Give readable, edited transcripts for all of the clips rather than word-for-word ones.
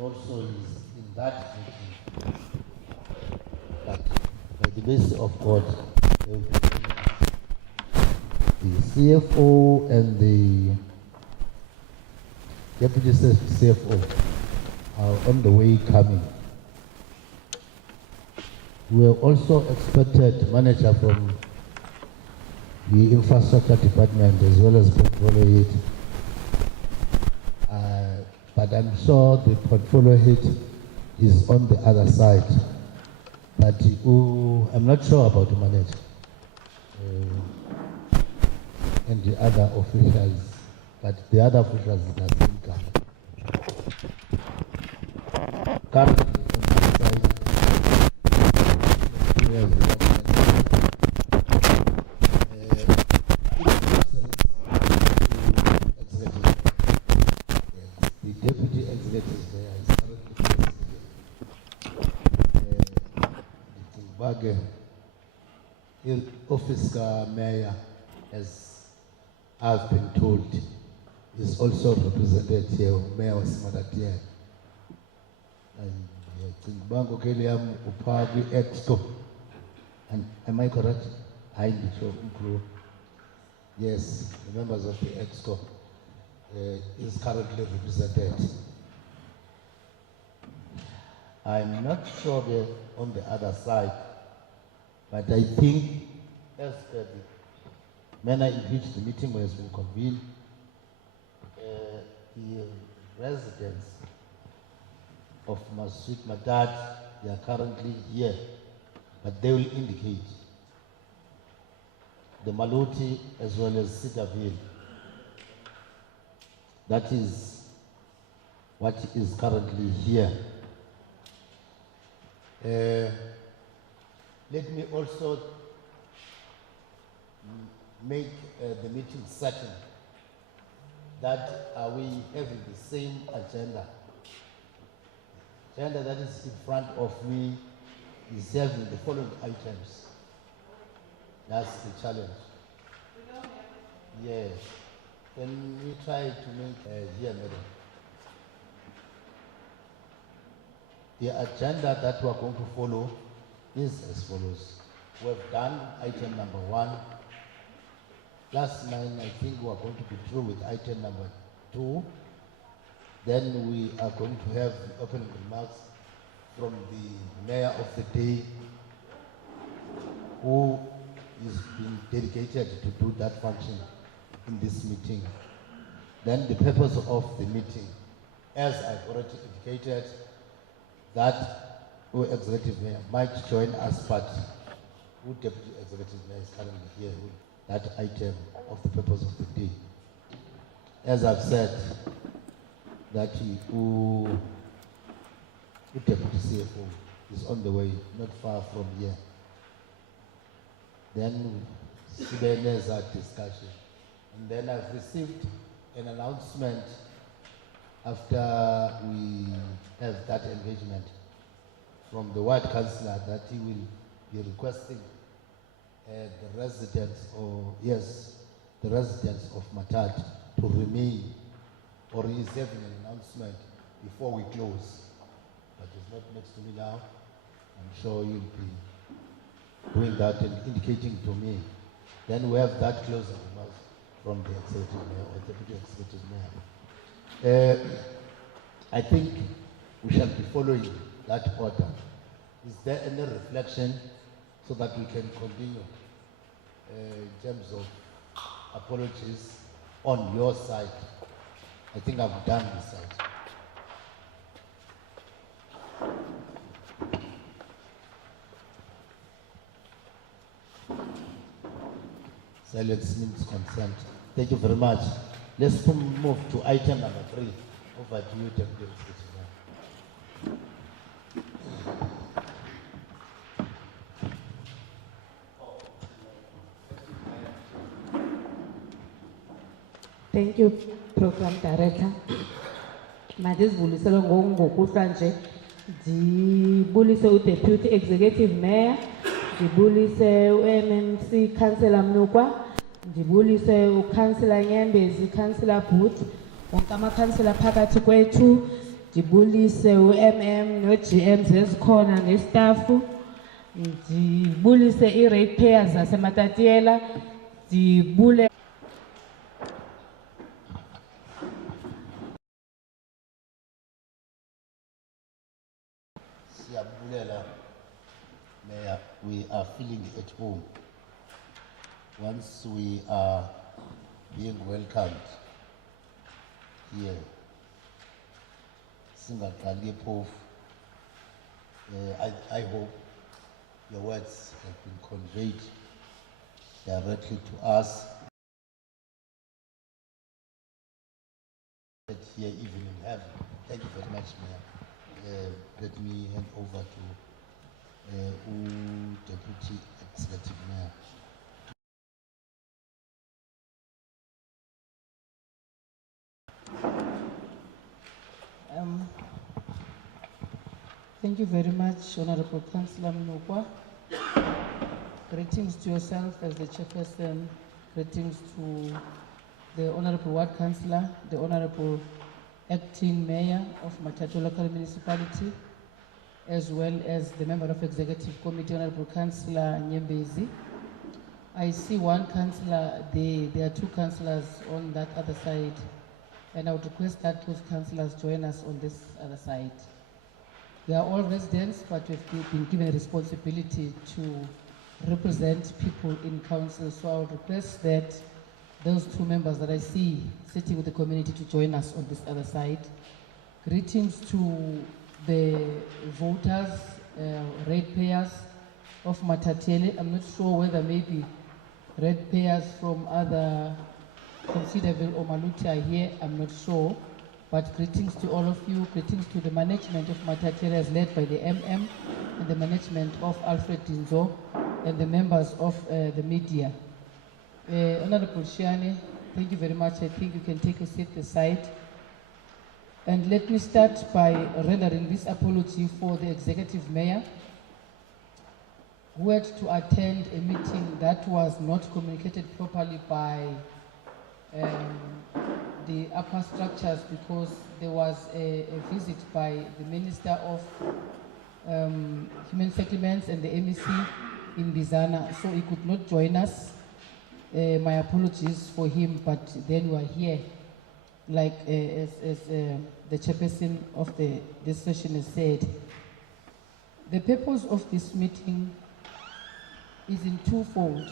also is in that meeting. But by the grace of God, the CFO and the Deputy CFO are on the way coming. We have also expected manager from the infrastructure department as well as portfolio head. But I'm sure the portfolio head is on the other side. But I'm not sure about the manager and the other officials. But the other officials doesn't come. Currently on the side, we have the deputy executive there is currently the office mayor, as I've been told, is also represented here, Mayor Matatiele. And Bango Keliam Upavi Exco. And am I correct? I need. Yes, the members of the Exco is currently represented. I'm not sure they're on the other side, but I think as the manner in which the meeting has been convened, the residents of Masjid Matat, they are currently here, but they will indicate the Maluti as well as Citaville. That is what is currently here. Let me also make the meeting certain that we having the same agenda. Agenda that is in front of me is having the following items. That's the challenge. Yes. Can we try to make here, madam? The agenda that we are going to follow is as follows. We have done item number 1. Last night, I think we are going to be through with item number 2. Then we are going to have the opening remarks from the mayor of the day, who is being dedicated to do that function in this meeting. Then the purpose of the meeting, as I've already indicated, that who executive mayor might join us, but who deputy executive mayor is currently here with that item of the purpose of the day. As I've said, that who deputy CFO is on the way, not far from here. Then there's a discussion. And then I've received an announcement after we have that engagement from the ward councillor that he will be requesting the residents of Matat to remain, or he is having an announcement before we close. But he's not next to me now. I'm sure you'll be doing that and indicating to me. Then we have that closing remarks from the executive mayor or deputy executive mayor. I think we shall be following that order. Is there any reflection so that we can continue in terms of apologies on your side? I think I've done this side. Silence means consent. Thank you very much. Let's move to item number 3. Over to you, Deputy Executive Mayor. Thank you, Program Director. Madisibuliselo ngokuhlwa nje ndibulise uDeputy Executive Mayor, ndibulise uMMC Councillor Mnukwa, ndibulise uCouncillor Nyembezi, Councillor Booth, wonke amakhansila phakathi kwethu, ndibulise u-MM no-GMs ezikhona nestafu, ndibulise i-ratepayers zaseMatatiele, ndibule Siyabulela, Mayor, we are feeling at home once we are being welcomed here. Singaqali phofu. I hope your words have been conveyed directly to us. Here even in heaven. Thank you very much, Mayor. Let me hand over to Deputy Executive Mayor. Thank you very much, Honorable Councillor Mnokwa. Greetings to yourself as the chairperson. Greetings to the Honorable Ward Councillor, the Honorable Acting Mayor of Matatiele Local Municipality, as well as the Member of Executive Committee, Honorable Councillor Nyembezi. I see one councillor, there are two councillors on that other side, and I would request that those councillors join us on this other side. We are all residents, but we've been given a responsibility to represent people in council. So I would request that those two members that I see sitting with the community to join us on this other side. Greetings to the voters, ratepayers of Matatiele. I'm not sure whether maybe ratepayers from Cedarville or Maluti are here, I'm not sure. But greetings to all of you, greetings to the management of Matatiele as led by the MM and the management of Alfred Dinzo and the members of the media. Honorable Shiane, thank you very much. I think you can take a seat aside. And let me start by rendering this apology for the executive mayor who had to attend a meeting that was not communicated properly by the upper structures, because there was a visit by the Minister of Human Settlements and the MEC in Bizana, so he could not join us. My apologies for him, but then we are here, like as the chairperson of this session has said. The purpose of this meeting is in twofold.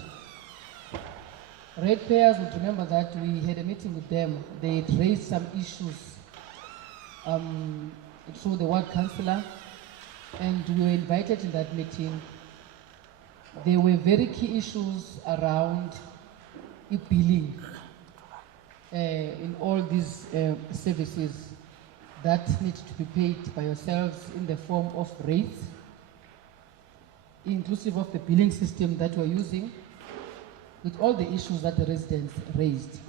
Ratepayers would remember that we had a meeting with them. They had raised some issues through the ward councillor, and we were invited in that meeting. There were very key issues around billing in all these services that need to be paid by yourselves in the form of rates, inclusive of the billing system that we're using, with all the issues that the residents raised.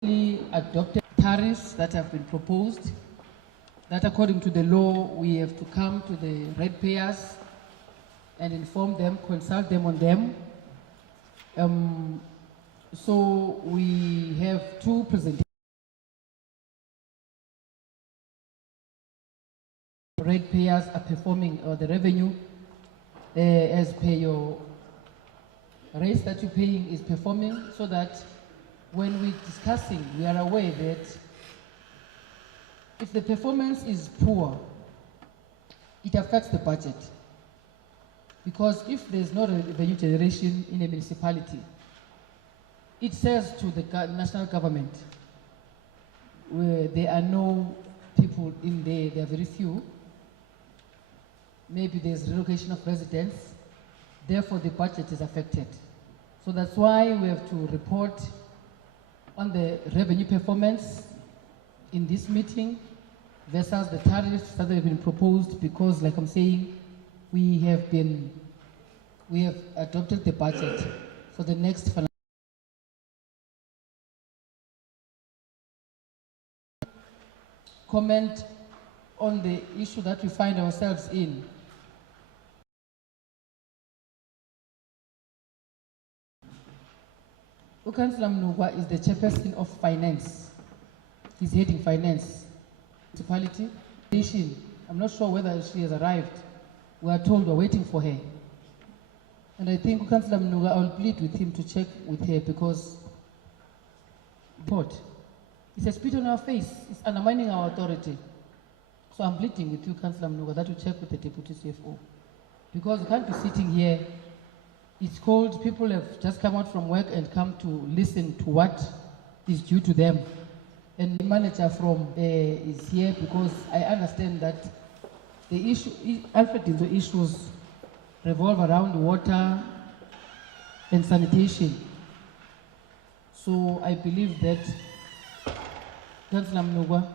We adopted tariffs that have been proposed, that according to the law, we have to come to the ratepayers and inform them, consult them on them. So we have two presentations. Ratepayers are performing the revenue as per your rates that you're paying is performing, so that when we're discussing, we are aware that if the performance is poor, it affects the budget. Because if there's no revenue generation in a municipality, it says to the national government, where there are no people in there are very few, maybe there's relocation of residents, therefore the budget is affected. So that's why we have to report on the revenue performance in this meeting versus the tariffs that have been proposed, because like I'm saying, we have adopted the budget for the next financial comment on the issue that we find ourselves in. Councillor Mnugwa is the chairperson of finance. He's heading finance. Municipality. I'm not sure whether she has arrived. We are told we're waiting for her. And I think Councillor Mnugwa, I will plead with him to check with her because it's a spit on our face. It's undermining our authority. So I'm pleading with you, Councillor Mnugwa, that you check with the Deputy CFO. Because you can't be sitting here. It's cold. People have just come out from work and come to listen to what is due to them. And the manager from is here because I understand that the issue, Alfred, the issues revolve around water and sanitation. So I believe that, Councillor Mnugwa,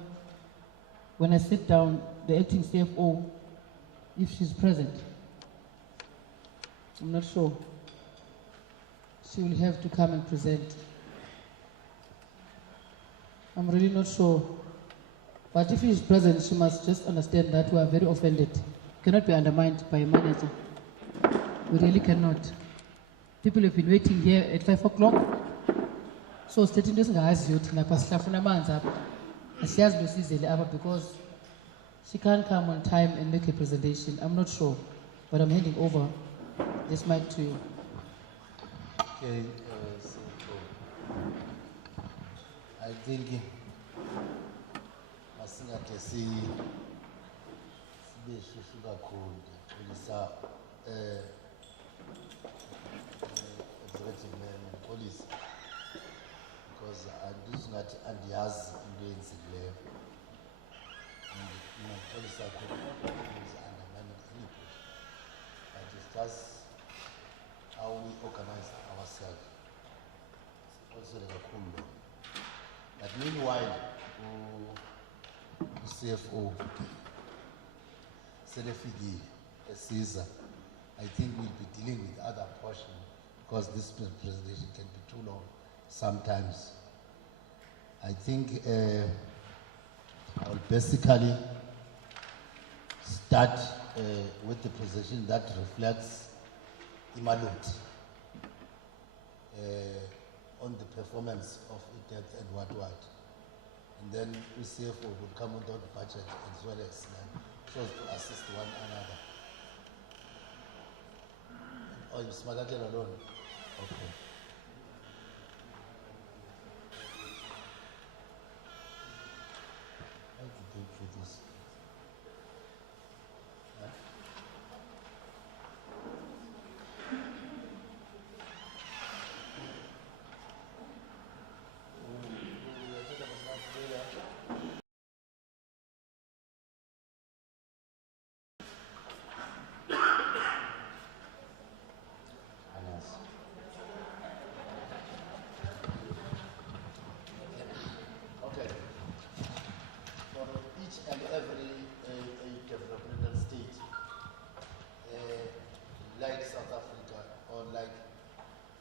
when I sit down, the acting CFO, if she's present, I'm not sure, she will have to come and present. I'm really not sure. But if she is present, she must just understand that we are very offended. Cannot be undermined by a manager. We really cannot. People have been waiting here at 5 o'clock. So stating this guys because she can't come on time and make a presentation. I'm not sure. But I'm handing over this mic to you. Okay, I think masingade sibe shushu kakhulu kulisa executive man and police because andizingathi andiyazi into eyenzekileyo and police akho is undermining anybody but it's just how we organize ourselves. Also kakhulu. But meanwhile, CFO, Selefigi, Caesar, I think we'll be dealing with other portion because this presentation can be too long sometimes. I think I'll basically start with the presentation that reflects Imalut on the performance of IDET and what. And then we CFO would come on the budget as well as so as to assist one another. Oh, it's Matatiele alone? Okay. How did they put this? Huh? Okay. For each and every developmental state, like South Africa or like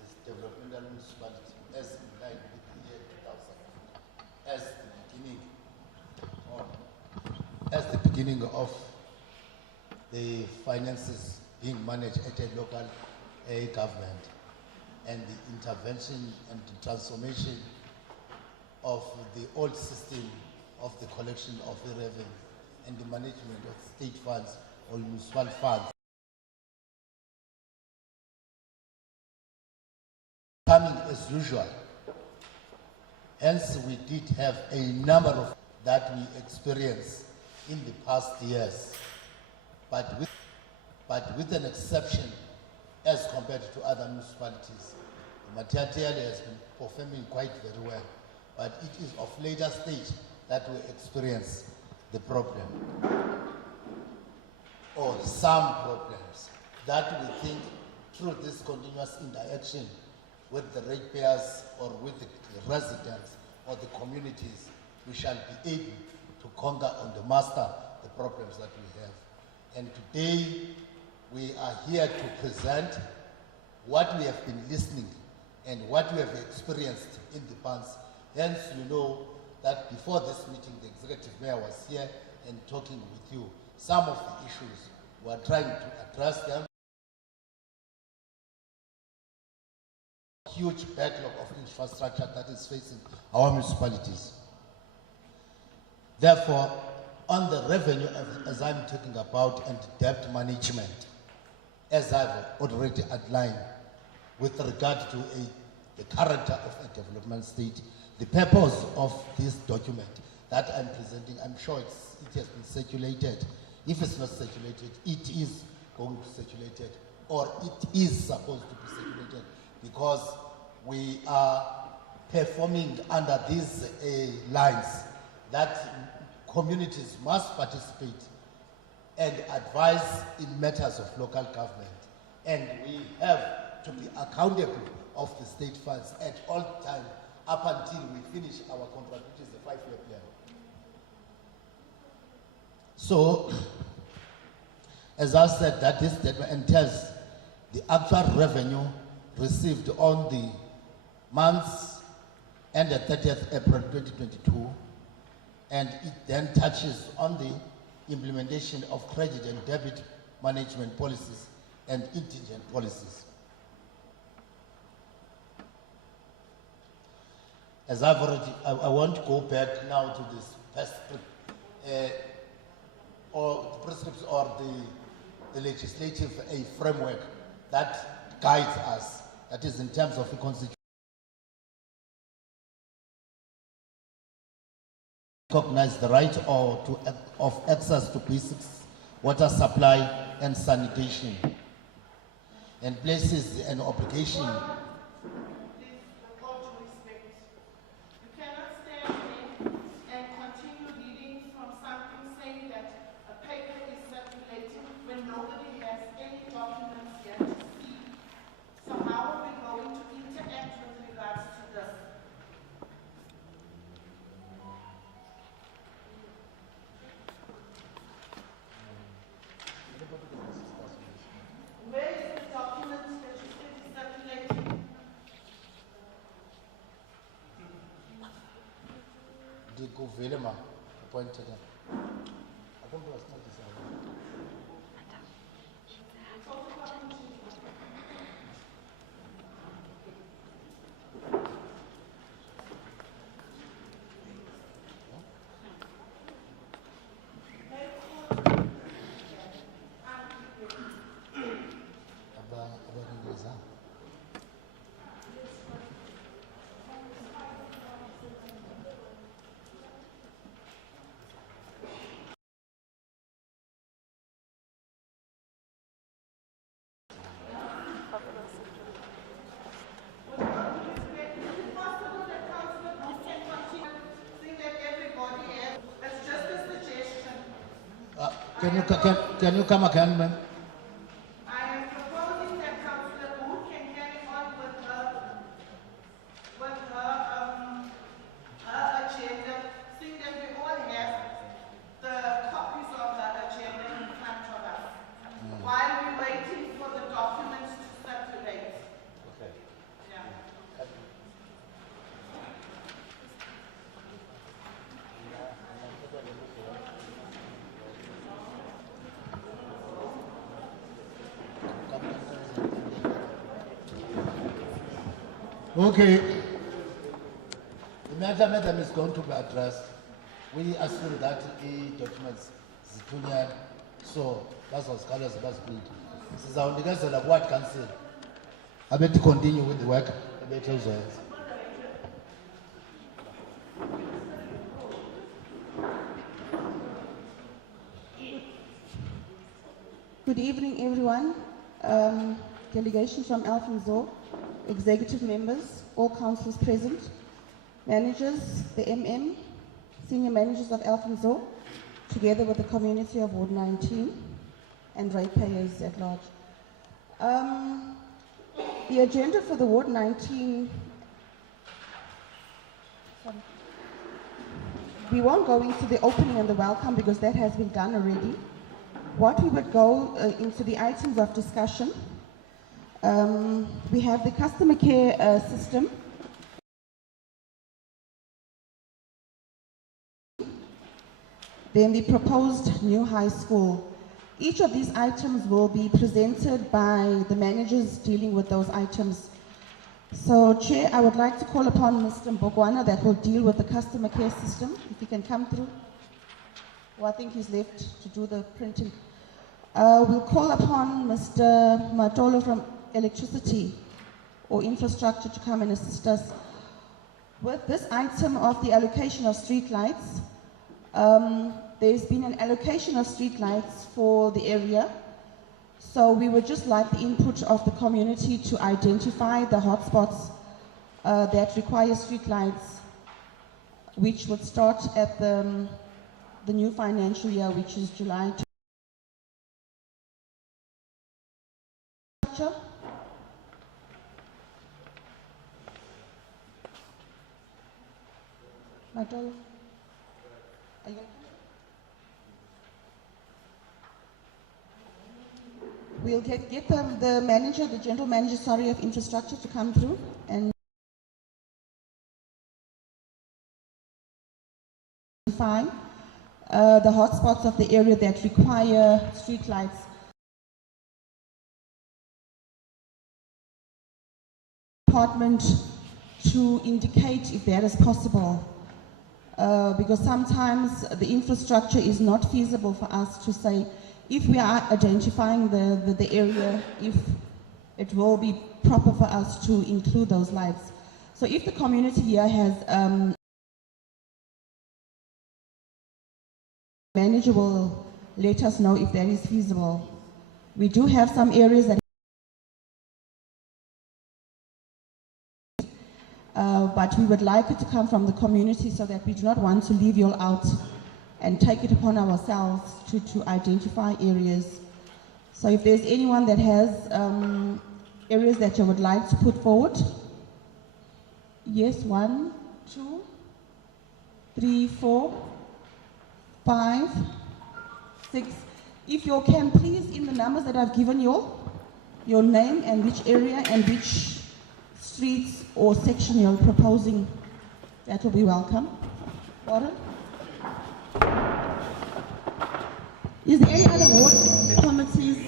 this developmental municipality, as in line with the year 2000, as the beginning of the finances being managed at a local government, and the intervention and the transformation of the old system of the collection of the revenue and the management of state funds or municipal funds. Coming as usual. Hence, we did have a number of that we experienced in the past years, but with an exception as compared to other municipalities. Matatiele has been performing quite very well, but it is of later stage that we experience the problem, or some problems, that we think through this continuous interaction with the ratepayers or with the residents or the communities, we shall be able to conquer on the master the problems that we have. And today, we are here to present what we have been listening and what we have experienced in the past. Hence, you know that before this meeting, the executive mayor was here and talking with you. Some of the issues, we are trying to address them. huge backlog of infrastructure that is facing our municipalities. Therefore, on the revenue, as I'm talking about, and debt management, as I've already outlined, with regard to the character of a development state, the purpose of this document that I'm presenting, I'm sure it has been circulated. If it's not circulated, it is going to be circulated, or it is supposed to be circulated, because we are performing under these lines that communities must participate and advise in matters of local government. And we have to be accountable of the state funds at all times up until we finish our contract, which is a 5-year plan. So, as I said, that this statement entails the actual revenue received on the months ended 30th April 2022, and it then touches on the implementation of credit and debit management policies and indigent policies. As I've already, I want to go back now to this prescripts or the legislative framework that guides us, that is in terms of the constitution. Recognize the right of access to basic water supply and sanitation, and places an obligation. Velema appointed him. I don't know what's not decided. Can you come again, ma'am? I am proposing that Councillor Booth can carry on with her agenda, seeing that we all have the copies of the agenda in front of us, while we're waiting for the documents to circulate. Okay. Yeah. Okay. The matter, madam, is going to be addressed. We assume that the documents zithunyana, so bazozikhala zibazibili. Sizawunikezela kuward council abethi continue with the work abethi uzoyenza. Good evening, everyone. Delegation from Alfonso, executive members, all councillors present, managers, the MM, senior managers of Alfonso, together with the community of Ward 19, and ratepayers at large. The agenda for the Ward 19, we won't go into the opening and the welcome because that has been done already. What we would go into the items of discussion, we have the customer care system, then the proposed new high school. Each of these items will be presented by the managers dealing with those items. So, Chair, I would like to call upon Mr. Mbogwana that will deal with the customer care system, if he can come through. Well, I think he's left to do the printing. We'll call upon Mr. Matolo from electricity or infrastructure to come and assist us with this item of the allocation of street lights. There's been an allocation of street lights for the area. So we would just like the input of the community to identify the hotspots that require street lights, which would start at the new financial year, which is July. Matolo, are you? We'll get the manager, the general manager, sorry, of infrastructure to come through and find the hotspots of the area that require street lights. Department to indicate if that is possible, because sometimes the infrastructure is not feasible for us to say if we are identifying the area, if it will be proper for us to include those lights. So if the community here has manager will let us know if that is feasible. We do have some areas that but we would like it to come from the community so that we do not want to leave you all out and take it upon ourselves to identify areas. So if there's anyone that has areas that you would like to put forward. Yes, 1, 2, 3, 4, 5, 6. If you can, please, in the numbers that I've given you, your name and which area and which streets or section you're proposing, that will be welcome. Warren? Is there any other ward committees?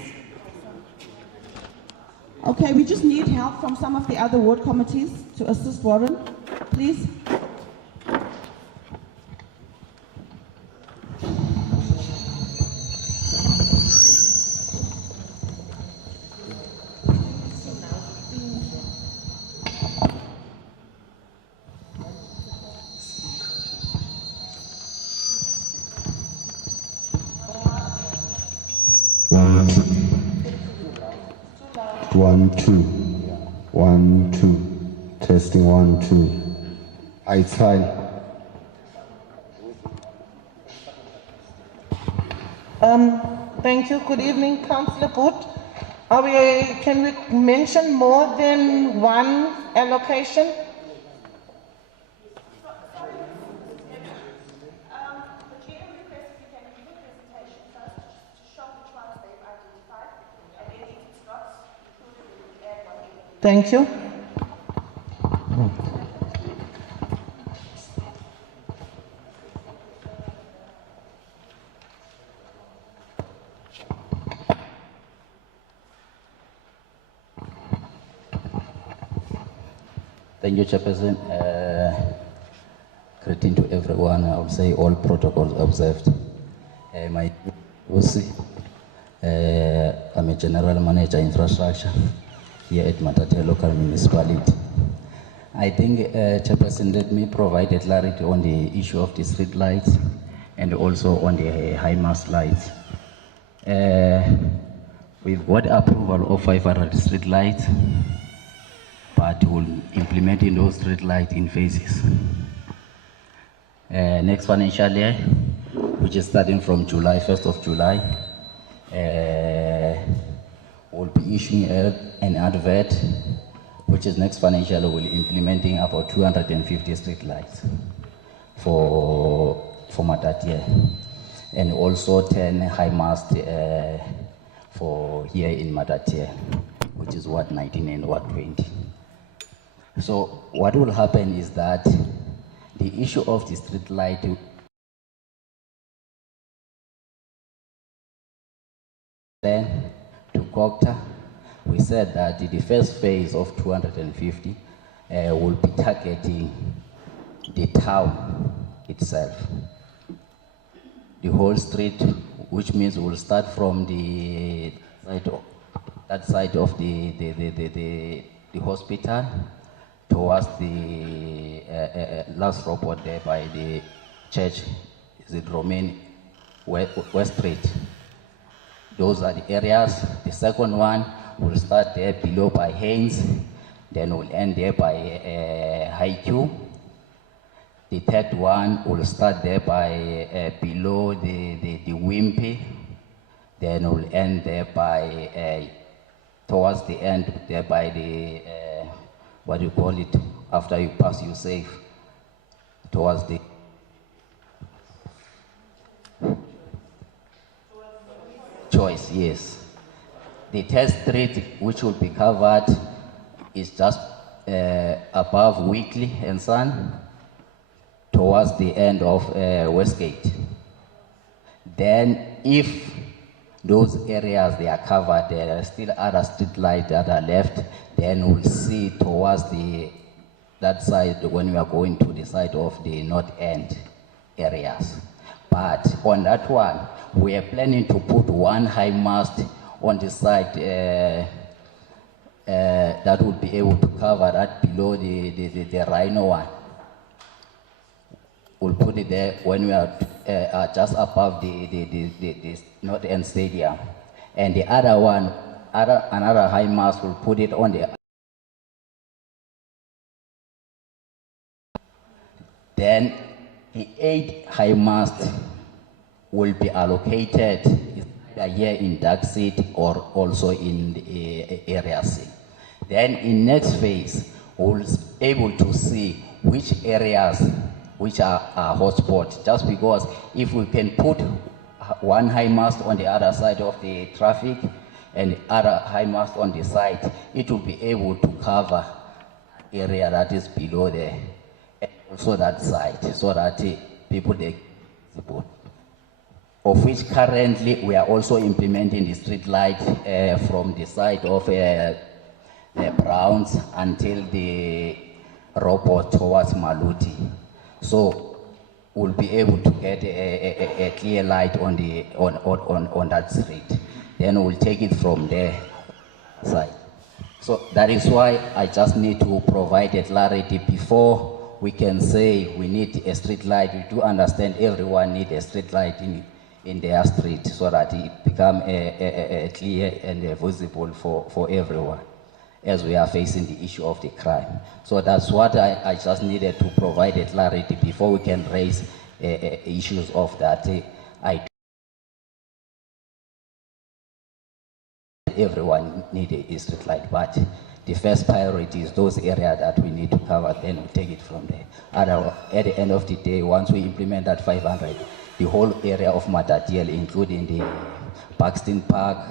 Okay, we just need help from some of the other ward committees to assist Warren, please. One, two. 1, 2. Testing 1, 2. It's fine. Thank you. Good evening, Councillor Boot. Can we mention more than one allocation? Thank you. Thank you, Chairperson. Greeting to everyone. I would say all protocols observed. My OC, I'm a general manager infrastructure here at Matatiele local municipality. I think, Chairperson, let me provide a clarity on the issue of the street lights and also on the high mast lights. We've got approval of 500 street lights, but we'll implement those street lights in phases. Next financial year, which is starting from July, 1st of July, we'll be issuing an advert, which is next financial year, we'll be implementing about 250 street lights for Matatiele, and also 10 high mast for here in Matatiele, which is Ward 19 and Ward 20. So what will happen is that the issue of the street light then to Cocta, we said that the first phase of 250 will be targeting the town itself. The whole street, which means we'll start from the side of the hospital towards the last robot there by the church, is it Romaine West Street. Those are the areas. The second one will start there below by Haynes, then we'll end there by High Q. The third one will start there by below the Wimpy, then we'll end there by towards the end there by the what do you call it, after you pass you safe towards the Choice, yes. The third street which will be covered is just above Weekly and Son towards the end of Westgate. Then if those areas they are covered, there are still other street lights that are left, then we'll see towards that side when we are going to the side of the north end areas. But on that one, we are planning to put one high mast on the side that would be able to cover that below the Rhino one. We'll put it there when we are just above the North End Stadium. And the other one, another high mast, we'll put it on the. Then the 8 high masts will be allocated either here in Dark City or also in the area C. Then in next phase, we'll be able to see which areas which are hotspot. Just because if we can put one high mast on the other side of the traffic and other high mast on the side, it will be able to cover area that is below there, and also that side, so that people they support. Of which currently we are also implementing the street light from the side of Browns until the robot towards Maluti. So we'll be able to get a clear light on that street. Then we'll take it from there side. So that is why I just need to provide a clarity before we can say we need a street light. We do understand everyone needs a street light in their street so that it become a clear and visible for everyone as we are facing the issue of the crime. So that's what I just needed to provide a clarity before we can raise issues of that. Everyone need a street light, but the first priority is those areas that we need to cover, then we'll take it from there. At the end of the day, once we implement that 500, the whole area of Matatiele, including the Paxton Park,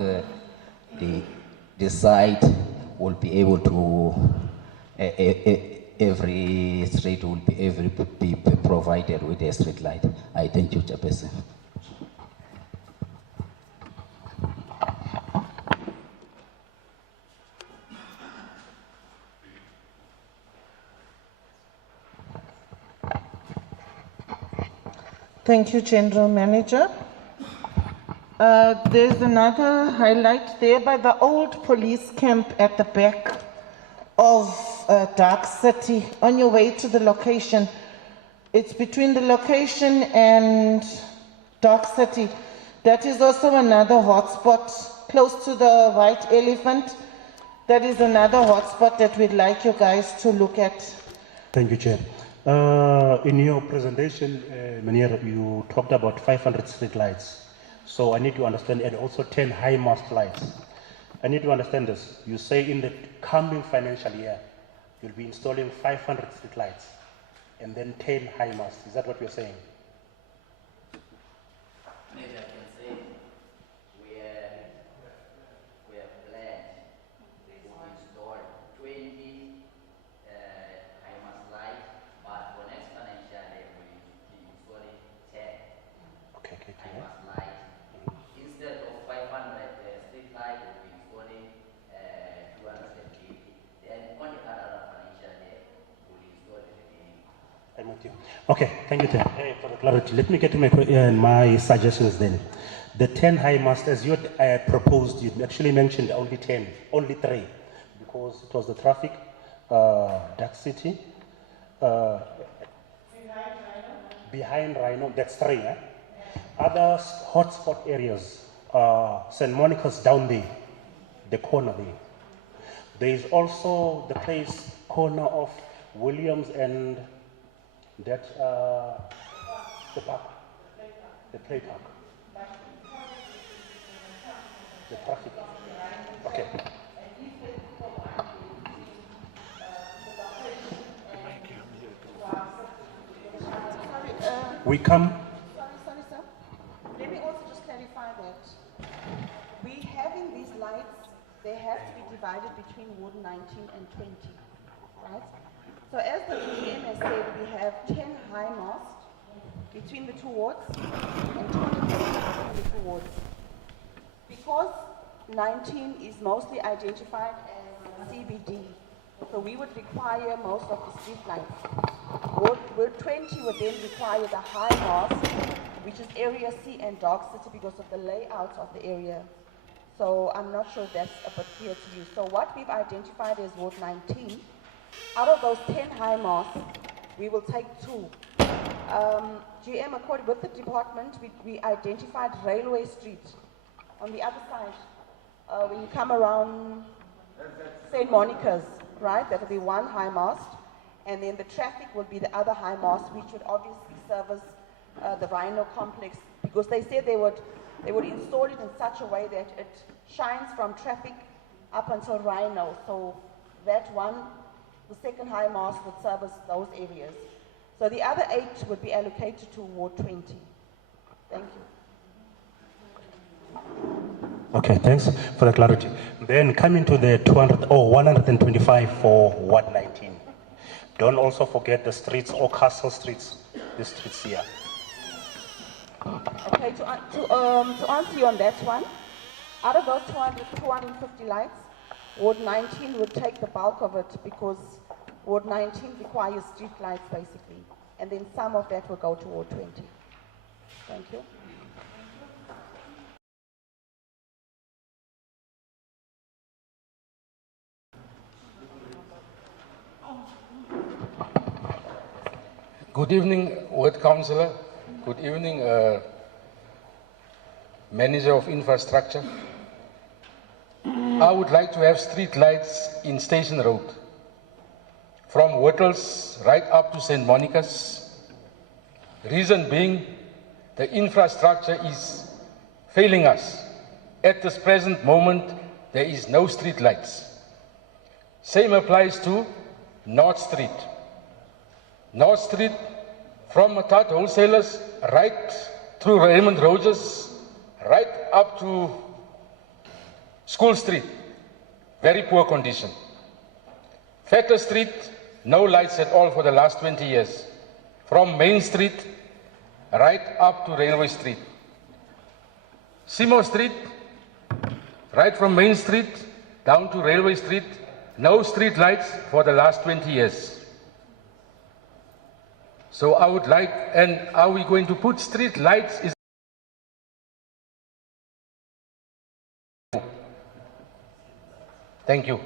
the site, will be able to, every street will be provided with a street light. I thank you, Chairperson. Thank you, General Manager. There's another highlight there by the old police camp at the back of Dark City on your way to the location. It's between the location and Dark City. That is also another hotspot close to the White Elephant. That is another hotspot that we'd like you guys to look at. Thank you, Chair. In your presentation, Manier, you talked about 500 street lights. So I need to understand, and also 10 high mast lights. I need to understand this. You say in the coming financial year, you'll be installing 500 street lights and then 10 high masts. Is that what you're saying? Maybe I can say we have planned to install 20 high mast lights, but for next financial year we will be installing 10 high mast lights. Instead of 500 street lights, we'll be installing 250. Then on the other financial year, I'm with you. Okay, thank you, Tim, for the clarity. Let me get to my suggestions then. The 10 high masts, as you had proposed, you actually mentioned only 10, only 3, because it was the traffic, Dark City, behind Rhino, that's 3. Other hotspot areas, St. Monica's down there, the corner there. There is also the place, corner of Williams and that, the park, the play park. The traffic. Okay. We come. Sorry, sir. Let me also just clarify that we having these lights, they have to be divided between Ward 19 and 20, right? So as the GM has said, we have 10 high masts between the 2 wards and 20 between the 2 wards. Because 19 is mostly identified as CBD, so we would require most of the street lights. Ward 20 would then require the high mast, which is area C and Dark City because of the layout of the area. So I'm not sure if that's a bit clear to you. So what we've identified as Ward 19, out of those 10 high masts, we will take 2. GM, according with the department, we identified Railway Street on the other side. When you come around St. Monica's, right, that will be 1 high mast, and then the traffic will be the other high mast, which would obviously service the Rhino complex, because they said they would install it in such a way that it shines from traffic up until Rhino. So that one, the second high mast would service those areas. So the other 8 would be allocated to Ward 20. Thank you. Okay, thanks for the clarity. Then coming to the 125 for Ward 19. Don't also forget the streets or Castle streets, the streets here. Okay, to answer you on that one, out of those 250 lights, Ward 19 would take the bulk of it because Ward 19 requires street lights basically, and then some of that will go to Ward 20. Thank you. Good evening, Ward Councillor. Good evening, Manager of Infrastructure. I would like to have street lights in Station Road, from Whittles right up to St. Monica's. Reason being, the infrastructure is failing us. At this present moment, there is no street lights. Same applies to North Street. North Street, from Matatiele Wholesalers, right through Raymond Rogers, right up to School Street, very poor condition. Factor Street, no lights at all for the last 20 years. From Main Street, right up to Railway Street. Seymour Street, right from Main Street down to Railway Street, no street lights for the last 20 years. So I would like, and are we going to put street lights? Thank you.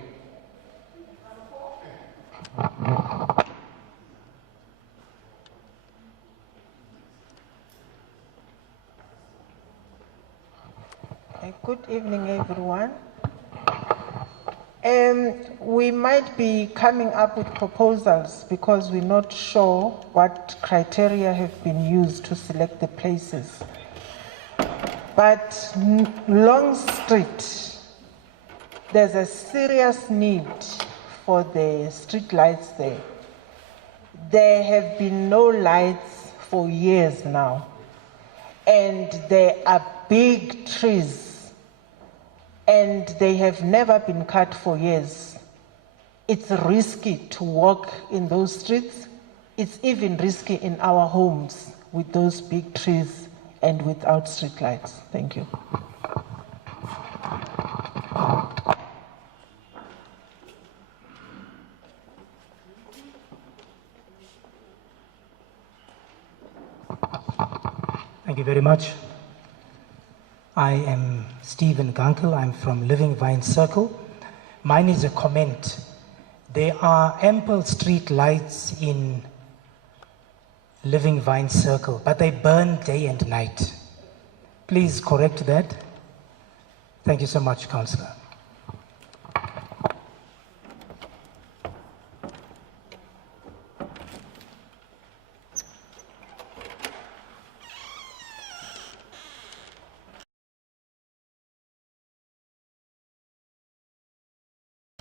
Good evening, everyone. We might be coming up with proposals because we're not sure what criteria have been used to select the places. But Long Street, there's a serious need for the street lights there. There have been no lights for years now, and there are big trees, and they have never been cut for years. It's risky to walk in those streets. It's even risky in our homes with those big trees and without street lights. Thank you. Thank you very much. I am Stephen Gunkel. I'm from Living Vine Circle. Mine is a comment. There are ample street lights in Living Vine Circle, but they burn day and night. Please correct that. Thank you so much, Councillor.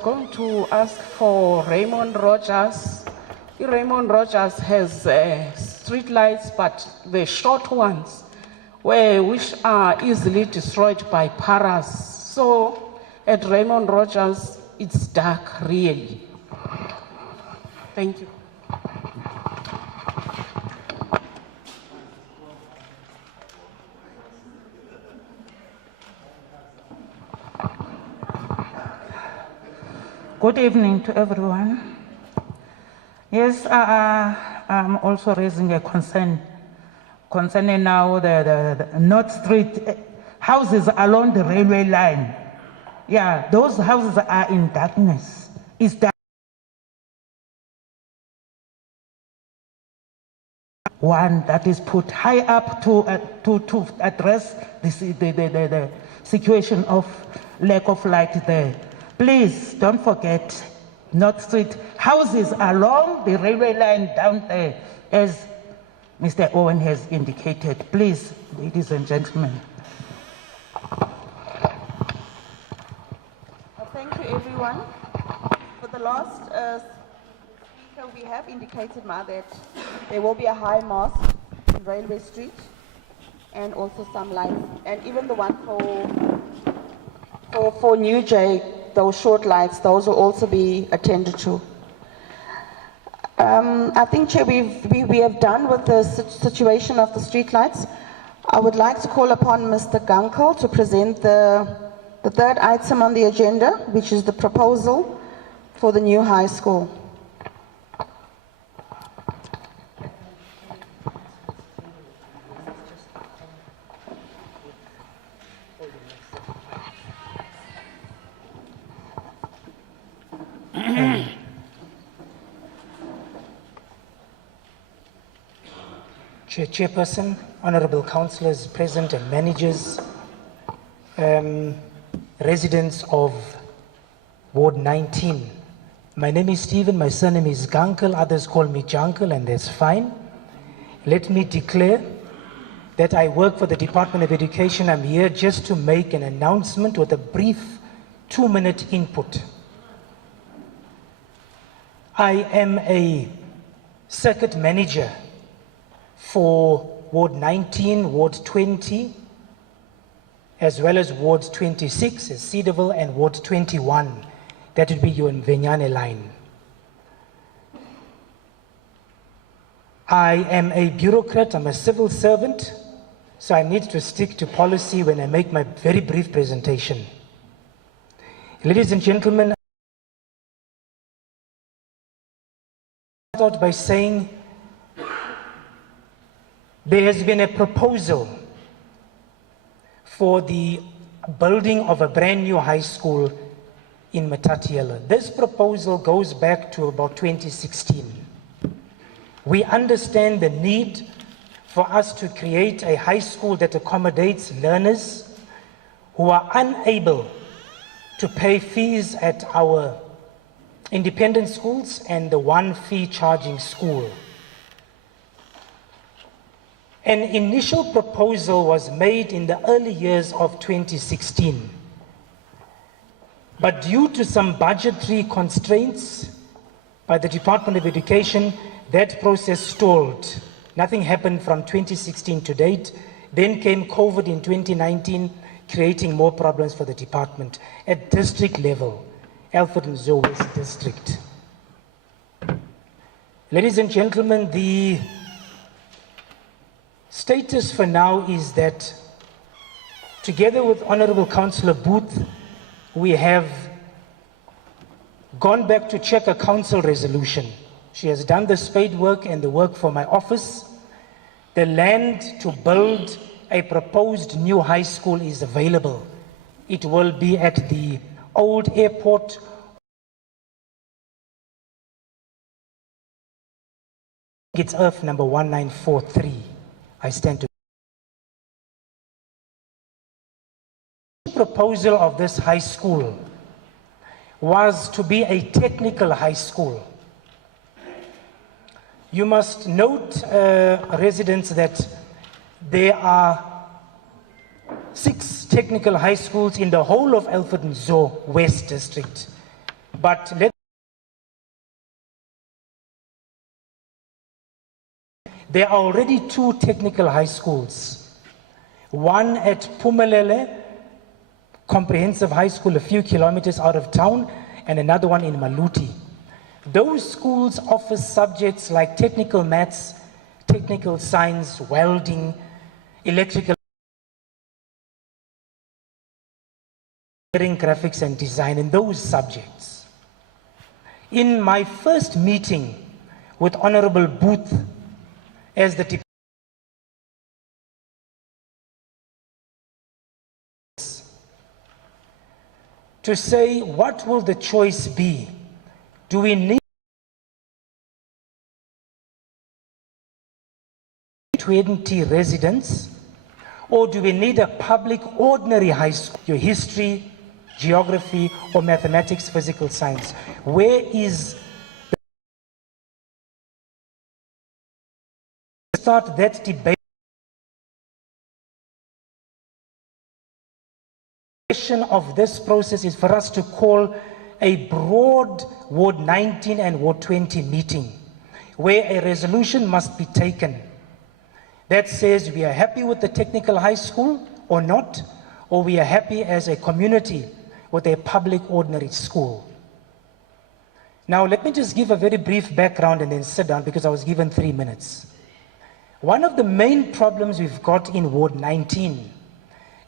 Going to ask for Raymond Rogers. Raymond Rogers has street lights, but the short ones, which are easily destroyed by paras. So at Raymond Rogers, it's dark, really. Thank you. Good evening to everyone. Yes, I'm also raising a concern concerning now the North Street houses along the railway line. Yeah, those houses are in darkness. It's dark. One that is put high up to address the situation of lack of light there. Please don't forget North Street houses along the railway line down there, as Mr. Owen has indicated. Please, ladies and gentlemen. Thank you, everyone. For the last speaker, we have indicated now that there will be a high mast in Railway Street and also some lights, and even the one for New J, those short lights, those will also be attended to. I think, Chair, we have done with the situation of the street lights. I would like to call upon Mr. Gunkel to present the third item on the agenda, which is the proposal for the new high school. Chairperson, honorable councillors present and managers, residents of Ward 19. My name is Stephen, my surname is Gunkel, others call me Junkel, and that's fine. Let me declare that I work for the Department of Education. I'm here just to make an announcement with a brief 2-minute input. I am a circuit manager for Ward 19, Ward 20, as well as Ward 26, as Cedarville, and Ward 21. That would be your Mvenyane line. I am a bureaucrat, I'm a civil servant, so I need to stick to policy when I make my very brief presentation. Ladies and gentlemen, I start out by saying there has been a proposal for the building of a brand new high school in Matatiele. This proposal goes back to about 2016. We understand the need for us to create a high school that accommodates learners who are unable to pay fees at our independent schools and the one fee charging school. An initial proposal was made in the early years of 2016. But due to some budgetary constraints by the Department of Education, that process stalled. Nothing happened from 2016 to date. Then came COVID in 2019, creating more problems for the department at district level, Alfred Nzo West District. Ladies and gentlemen, the status for now is that, together with Honorable Councillor Booth, we have gone back to check a council resolution. She has done the spade work and the work for my office The land to build a proposed new high school is available. It will be at the old airport. It's earth number 1943. I stand to. The proposal of this high school was to be a technical high school. You must note, residents, that there are 6 technical high schools in the whole of Alfred Nzo West District. But there are already 2 technical high schools. One at Pumelele Comprehensive High School, a few kilometers out of town, and another one in Maluti. Those schools offer subjects like technical maths, technical science, welding, electrical, graphics and design, and those subjects. In my first meeting with Honorable Booth as the to say, what will the choice be? Do we need 20 residents, or do we need a public ordinary high school? Your history, geography, or mathematics, physical science? Where is the start that debate? Of this process is for us to call a broad Ward 19 and Ward 20 meeting, where a resolution must be taken that says we are happy with the technical high school or not, or we are happy as a community with a public ordinary school. Now, let me just give a very brief background and then sit down, because I was given 3 minutes. One of the main problems we've got in Ward 19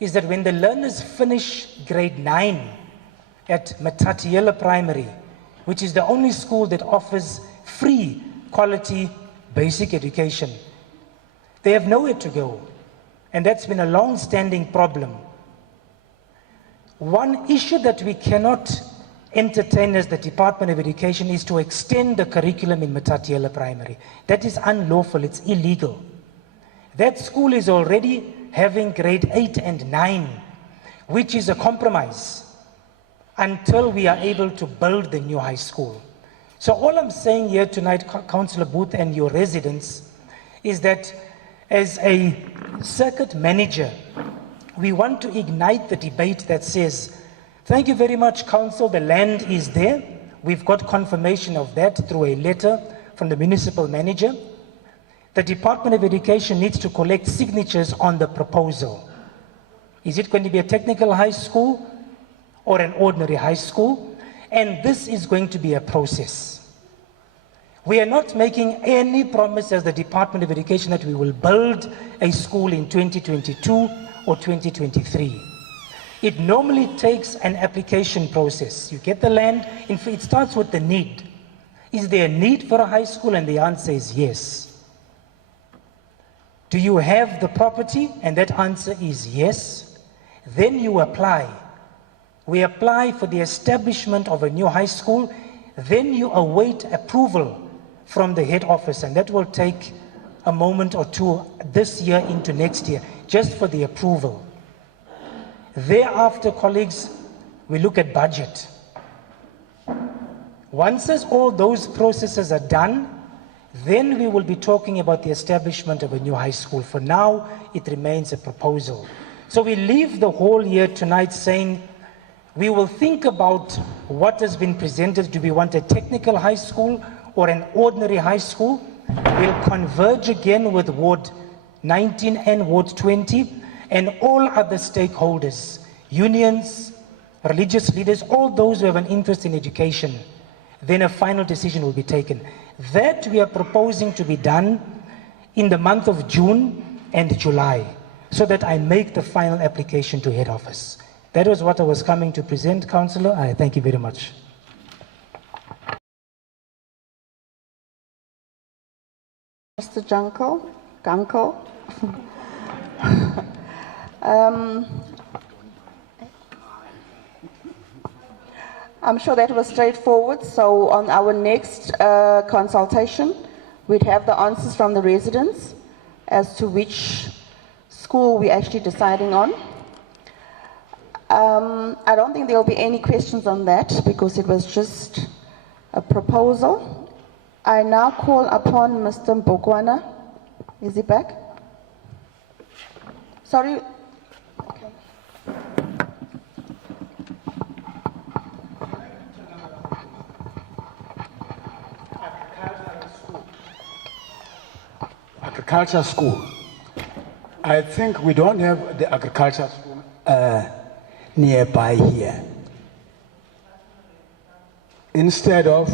is that when the learners finish grade 9 at Matatiele Primary, which is the only school that offers free quality basic education, they have nowhere to go. And that's been a long-standing problem. One issue that we cannot entertain as the Department of Education is to extend the curriculum in Matatiele Primary. That is unlawful, it's illegal. That school is already having grade 8 and 9, which is a compromise until we are able to build the new high school. So all I'm saying here tonight, Councillor Booth and your residents, is that as a circuit manager, we want to ignite the debate that says, thank you very much, Council, the land is there. We've got confirmation of that through a letter from the municipal manager. The Department of Education needs to collect signatures on the proposal. Is it going to be a technical high school or an ordinary high school? And this is going to be a process. We are not making any promise as the Department of Education that we will build a school in 2022 or 2023. It normally takes an application process. You get the land, it starts with the need. Is there a need for a high school? And the answer is yes. Do you have the property? And that answer is yes. Then you apply. We apply for the establishment of a new high school. Then you await approval from the head office, and that will take a moment or two this year into next year, just for the approval. Thereafter, colleagues, we look at budget. Once as all those processes are done, then we will be talking about the establishment of a new high school. For now, it remains a proposal. So we leave the whole year tonight saying, we will think about what has been presented. Do we want a technical high school or an ordinary high school? We'll converge again with Ward 19 and Ward 20 and all other stakeholders, unions, religious leaders, all those who have an interest in education. Then a final decision will be taken. That we are proposing to be done in the month of June and July, so that I make the final application to head office. That was what I was coming to present, Councillor. I thank you very much. Mr. Junko. Ganko. I'm sure that was straightforward. So on our next consultation, we'd have the answers from the residents as to which school we're actually deciding on. I don't think there'll be any questions on that because it was just a proposal. I now call upon Mr. Mbokwana. Is he back? Sorry. Okay. Agriculture school. I think we don't have the agriculture school nearby here. Instead of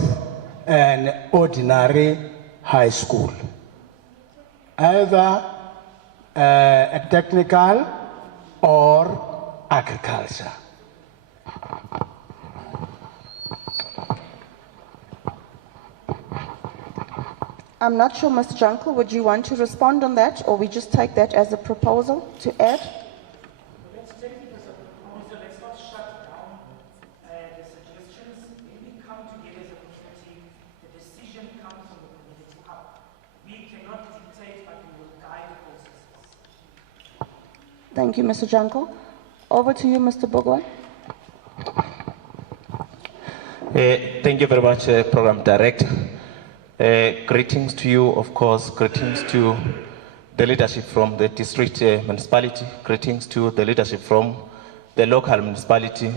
an ordinary high school, either a technical or agriculture. I'm not sure, Mr. Junkel, would you want to respond on that, or we just take that as a proposal to add? Let's take it as a proposal. Let's not shut down the suggestions. When we come together as a community, the decision comes from the community up. We cannot dictate, but we will guide the processes. Thank you, Mr. Junkel. Over to you, Mr. Bogwan. Thank you very much, Program Director. Greetings to you, of course, greetings to the leadership from the district municipality, greetings to the leadership from the local municipality,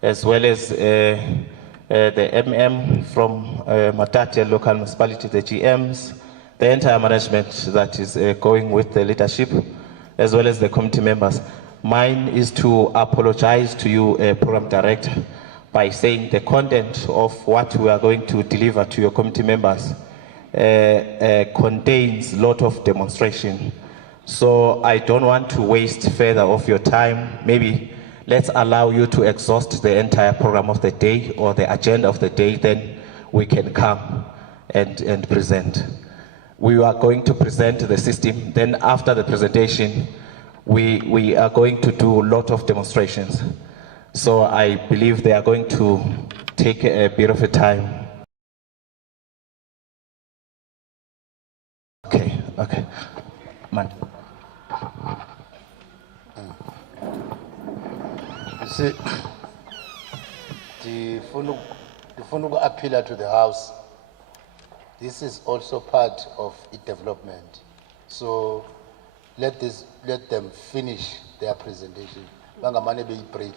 as well as the MM from Matatiele local municipality, the GMs, the entire management that is going with the leadership, as well as the committee members. Mine is to apologize to you, Program Director, by saying the content of what we are going to deliver to your committee members contains a lot of demonstration. So I don't want to waste further of your time. Maybe let's allow you to exhaust the entire program of the day or the agenda of the day, then we can come and present. We are going to present the system, then after the presentation, we are going to do a lot of demonstrations. So I believe they are going to take a bit of a time. Okay. Man. You see, the Funugu appeal to the House, this is also part of its development. So let them finish their presentation. Bangamane be break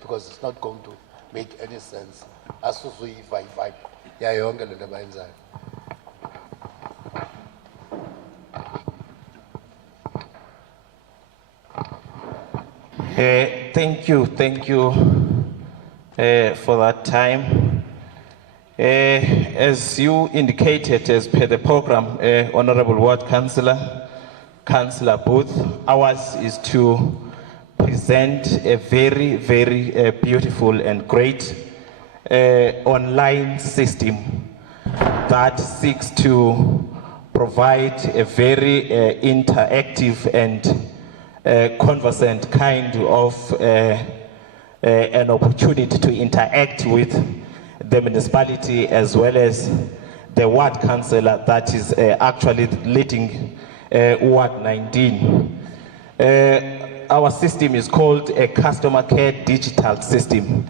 because it's not going to make any sense. As for vibe, yeah, younger than the inside. Thank you for that time. As you indicated, as per the program, Honorable Ward Councillor Booth, ours is to present a very, very beautiful and great online system that seeks to provide a very interactive and conversant kind of an opportunity to interact with the municipality as well as the ward councillor that is actually leading Ward 19. Our system is called a customer care digital system.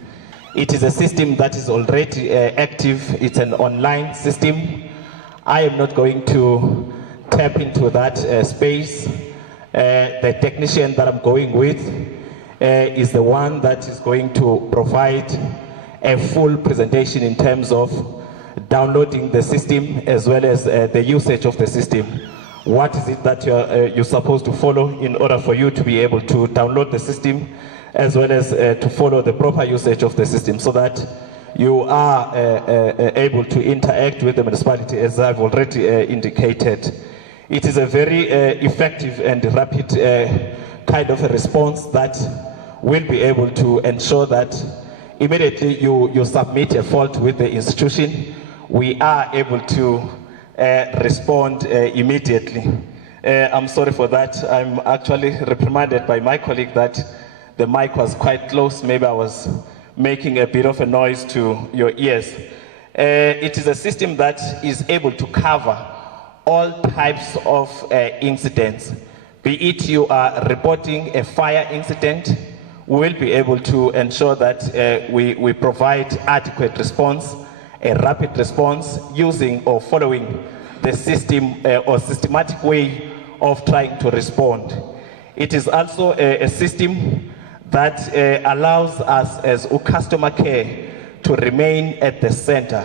It is a system that is already active. It's an online system. I am not going to tap into that space. The technician that I'm going with is the one that is going to provide a full presentation in terms of downloading the system as well as the usage of the system. What is it that you're supposed to follow in order for you to be able to download the system as well as to follow the proper usage of the system so that you are able to interact with the municipality as I've already indicated. It is a very effective and rapid kind of a response that will be able to ensure that immediately you submit a fault with the institution, we are able to respond immediately. I'm sorry for that. I'm actually reprimanded by my colleague that the mic was quite close. Maybe I was making a bit of a noise to your ears. It is a system that is able to cover all types of incidents. Be it you are reporting a fire incident, we will be able to ensure that we provide adequate response, a rapid response, using or following the system or systematic way of trying to respond. It is also a system that allows us as customer care to remain at the center.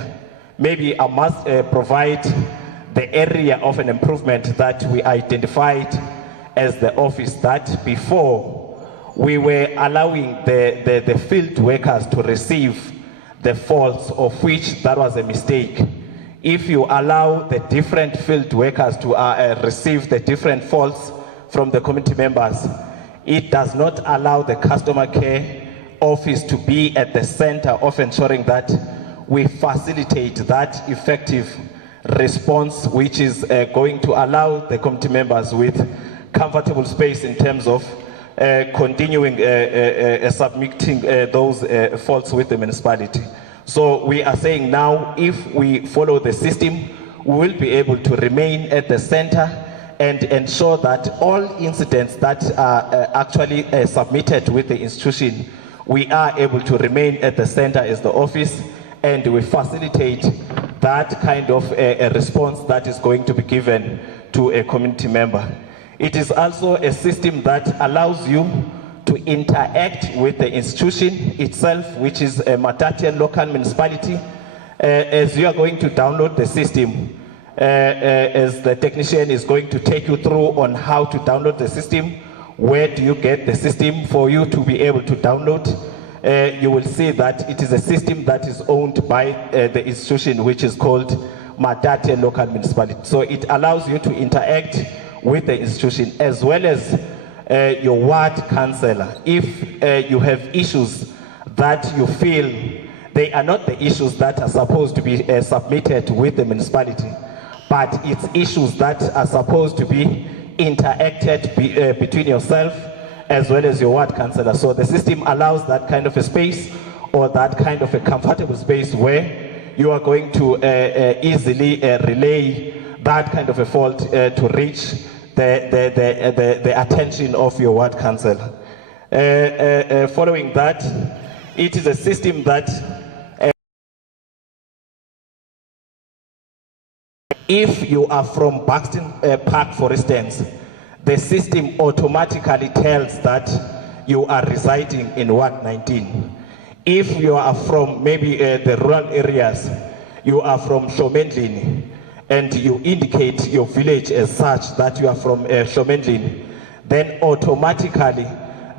Maybe I must provide the area of an improvement that we identified as the office, that before we were allowing the field workers to receive the faults, of which that was a mistake. If you allow the different field workers to receive the different faults from the committee members, it does not allow the customer care office to be at the center of ensuring that we facilitate that effective response, which is going to allow the committee members with comfortable space in terms of continuing submitting those faults with the municipality. So we are saying now, if we follow the system, we will be able to remain at the center and ensure that all incidents that are actually submitted with the institution, we are able to remain at the center as the office, and we facilitate that kind of a response that is going to be given to a community member. It is also a system that allows you to interact with the institution itself, which is a Matatiele local municipality. As you are going to download the system, as the technician is going to take you through on how to download the system, where do you get the system for you to be able to download, you will see that it is a system that is owned by the institution, which is called Matatiele local municipality. So it allows you to interact with the institution as well as your ward councillor. If you have issues that you feel they are not the issues that are supposed to be submitted with the municipality, but it's issues that are supposed to be interacted between yourself as well as your ward councillor. So the system allows that kind of a space, or that kind of a comfortable space where you are going to easily relay that kind of a fault to reach the attention of your ward councillor. Following that, it is a system that if you are from Buxton Park, for instance, the system automatically tells that you are residing in Ward 19. If you are from maybe the rural areas, you are from Shomendlini, and you indicate your village as such that you are from Shomendlini, then automatically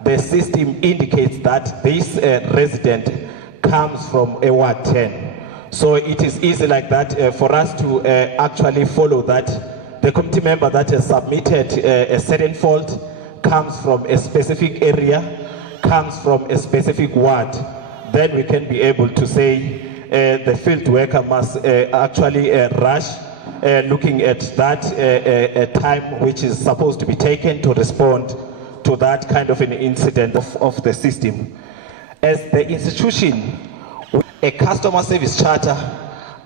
the system indicates that this resident comes from a Ward 10. So it is easy like that for us to actually follow that the committee member that has submitted a certain fault comes from a specific area, comes from a specific ward. Then we can be able to say the field worker must actually rush looking at that time which is supposed to be taken to respond to that kind of an incident of the system. As the institution, a customer service charter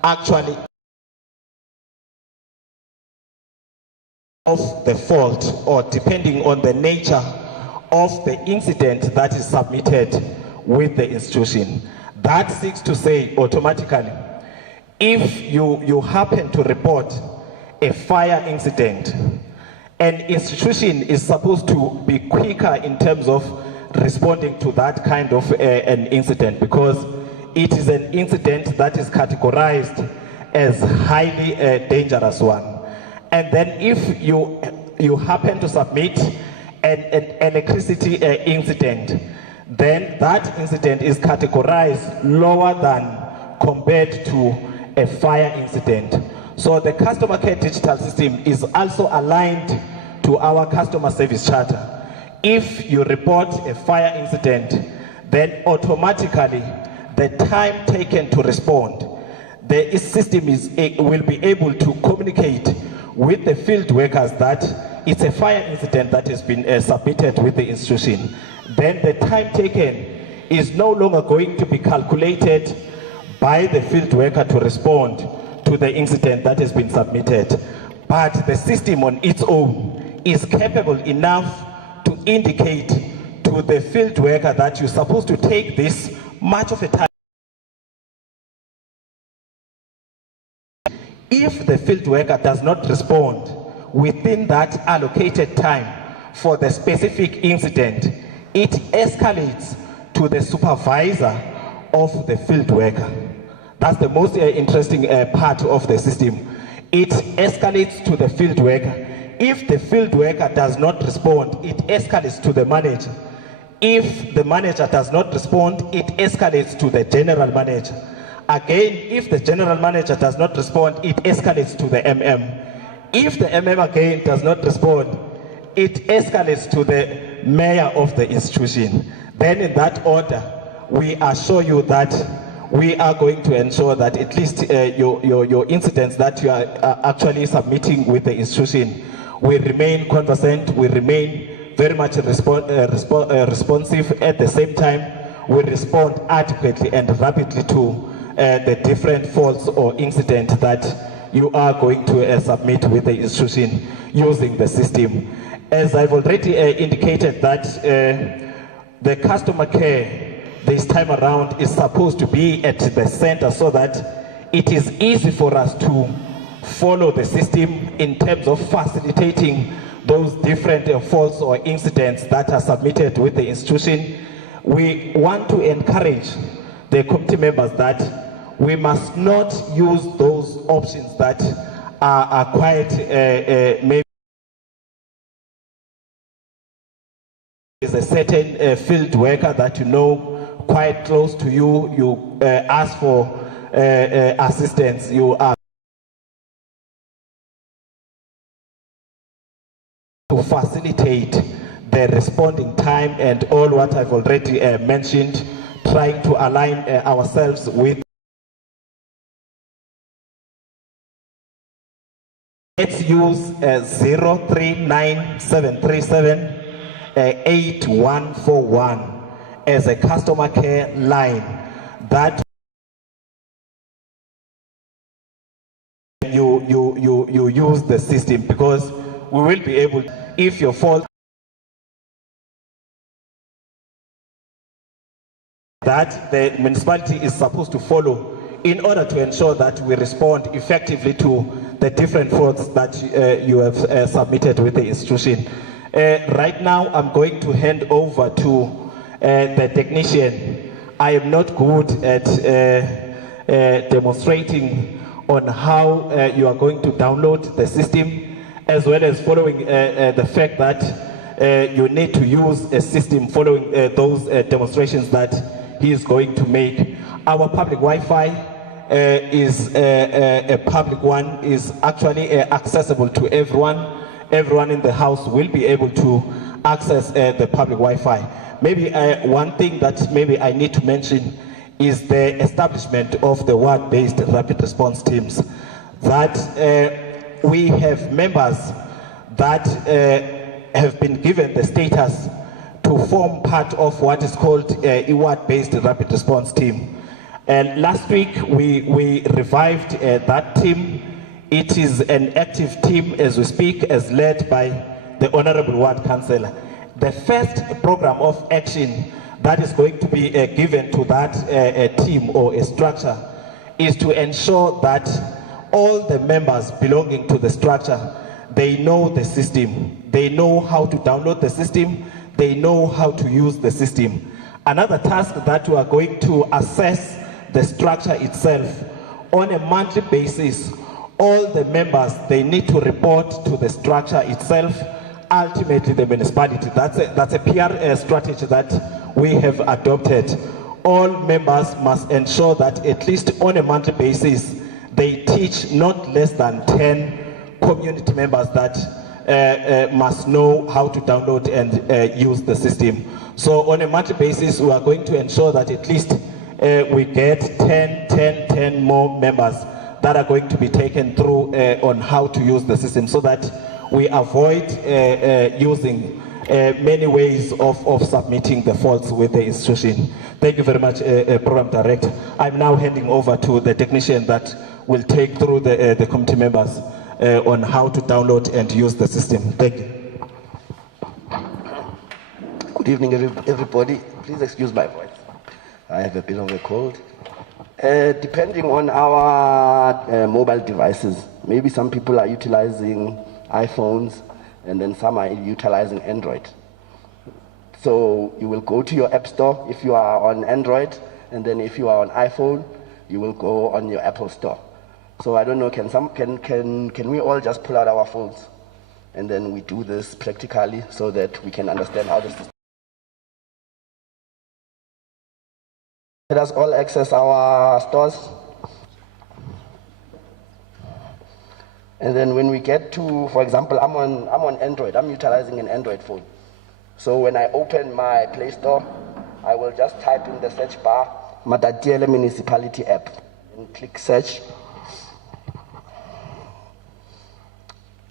actually of the fault, or depending on the nature of the incident that is submitted with the institution. That seeks to say automatically, if you happen to report a fire incident, an institution is supposed to be quicker in terms of responding to that kind of an incident, because it is an incident that is categorized as highly dangerous one. And then if you happen to submit an electricity incident, then that incident is categorized lower than compared to a fire incident. So the customer care digital system is also aligned to our customer service charter. If you report a fire incident, then automatically the time taken to respond, the system will be able to communicate with the field workers that it's a fire incident that has been submitted with the institution, then the time taken is no longer going to be calculated by the field worker to respond to the incident that has been submitted. But the system on its own is capable enough to indicate to the field worker that you're supposed to take this much of a time. If the field worker does not respond within that allocated time for the specific incident, it escalates to the supervisor of the field worker. That's the most interesting part of the system. It escalates to the field worker. If the field worker does not respond, it escalates to the manager. If the manager does not respond, it escalates to the general manager. Again, if the general manager does not respond, it escalates to the MM. If the MM again does not respond, it escalates to the mayor of the institution. Then in that order, we assure you that we are going to ensure that at least your incidents that you are actually submitting with the institution will remain conversant, will remain very much responsive. At the same time, will respond adequately and rapidly to the different faults or incidents that you are going to submit with the institution using the system. As I've already indicated that the customer care this time around is supposed to be at the center so that it is easy for us to follow the system in terms of facilitating those different faults or incidents that are submitted with the institution. We want to encourage the committee members that we must not use those options that are quite maybe is a certain field worker that you know quite close to you, you ask for assistance, you are to facilitate the responding time and all what I've already mentioned, trying to align ourselves with. Let's use 0397378141 as a customer care line that you use the system, because we will be able, if your fault that the municipality is supposed to follow in order to ensure that we respond effectively to the different faults that you have submitted with the institution. Right now, I'm going to hand over to the technician. I am not good at demonstrating on how you are going to download the system, as well as following the fact that you need to use a system following those demonstrations that he is going to make. Our public Wi-Fi is a public one, is actually accessible to everyone. Everyone in the house will be able to access the public Wi-Fi. Maybe one thing that maybe I need to mention is the establishment of the ward-based rapid response teams. That we have members that have been given the status to form part of what is called a ward-based rapid response team. And last week we revived that team. It is an active team as we speak, as led by the Honorable Ward Councillor. The first program of action that is going to be given to that team or a structure is to ensure that all the members belonging to the structure, they know the system, they know how to download the system, they know how to use the system. Another task that we are going to assess the structure itself on a monthly basis. All the members, they need to report to the structure itself, ultimately the municipality. That's a PR strategy that we have adopted. All members must ensure that at least on a monthly basis, they teach not less than 10 community members that must know how to download and use the system. So on a monthly basis, we are going to ensure that at least we get 10 more members that are going to be taken through on how to use the system, so that we avoid using many ways of submitting the faults with the institution. Thank you very much, Program Director. I'm now handing over to the technician that will take through the committee members on how to download and use the system. Thank you. Good evening, everybody. Please excuse my voice. I have a bit of a cold. Depending on our mobile devices, maybe some people are utilizing iPhones and then some are utilizing Android. So you will go to your app store if you are on Android, and then if you are on iPhone, you will go on your Apple store. So I don't know, can we all just pull out our phones and then we do this practically so that we can understand how the system. Let us all access our stores. And then when we get to, for example, I'm on Android, I'm utilizing an Android phone. So when I open my Play Store, I will just type in the search bar, Matatiele Municipality app, and click search.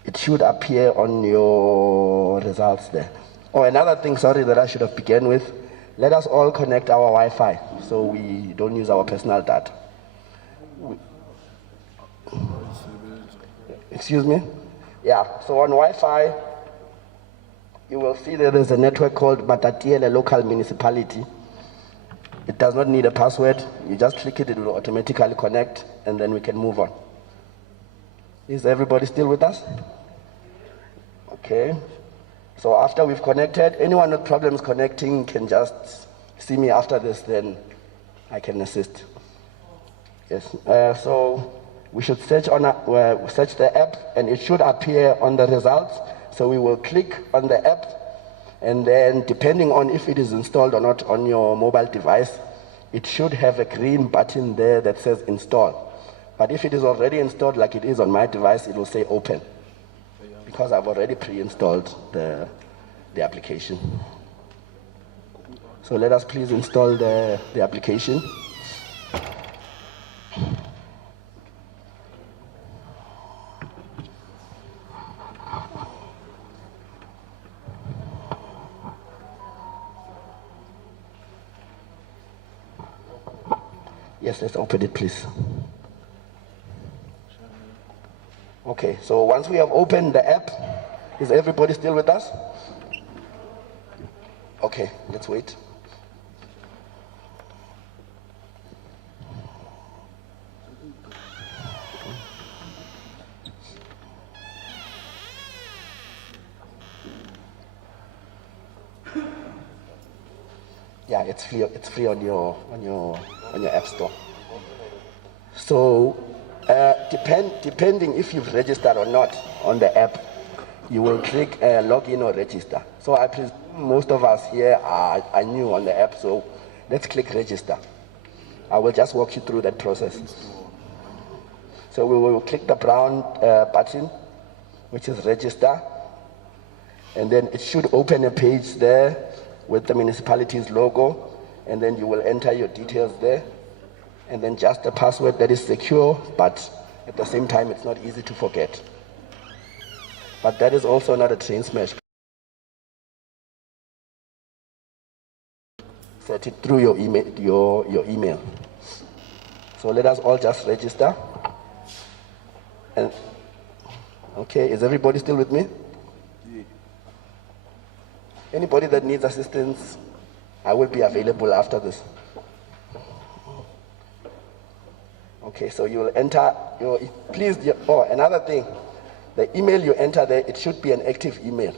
It should appear on your results there. Oh, another thing, sorry, that I should have begun with. Let us all connect our Wi-Fi so we don't use our personal data. Excuse me? Yeah, so on Wi-Fi, you will see that there's a network called Matatiele Local Municipality. It does not need a password. You just click it, it will automatically connect, and then we can move on. Is everybody still with us? Okay. So after we've connected, anyone with problems connecting can just see me after this, then I can assist. Yes. So we should search search the app, and it should appear on the results. So we will click on the app, and then depending on if it is installed or not on your mobile device, it should have a green button there that says install. But if it is already installed like it is on my device, it will say open, because I've already pre-installed the application. So let us please install the application. Yes, let's open it, please. Okay, so once we have opened the app, is everybody still with us? Okay, let's wait. Yeah, it's free on your app store. So depending if you've registered or not on the app, you will click login or register. So I presume most of us here are new on the app, so let's click register. I will just walk you through that process. So we will click the brown button, which is register, and then it should open a page there with the municipality's logo, and then you will enter your details there, and then just a password that is secure, but at the same time it's not easy to forget. But that is also not a train smash. Set it through your email. So let us all just register. And okay, is everybody still with me? Anybody that needs assistance, I will be available after this. Okay, so you will enter your, another thing, the email you enter there, it should be an active email.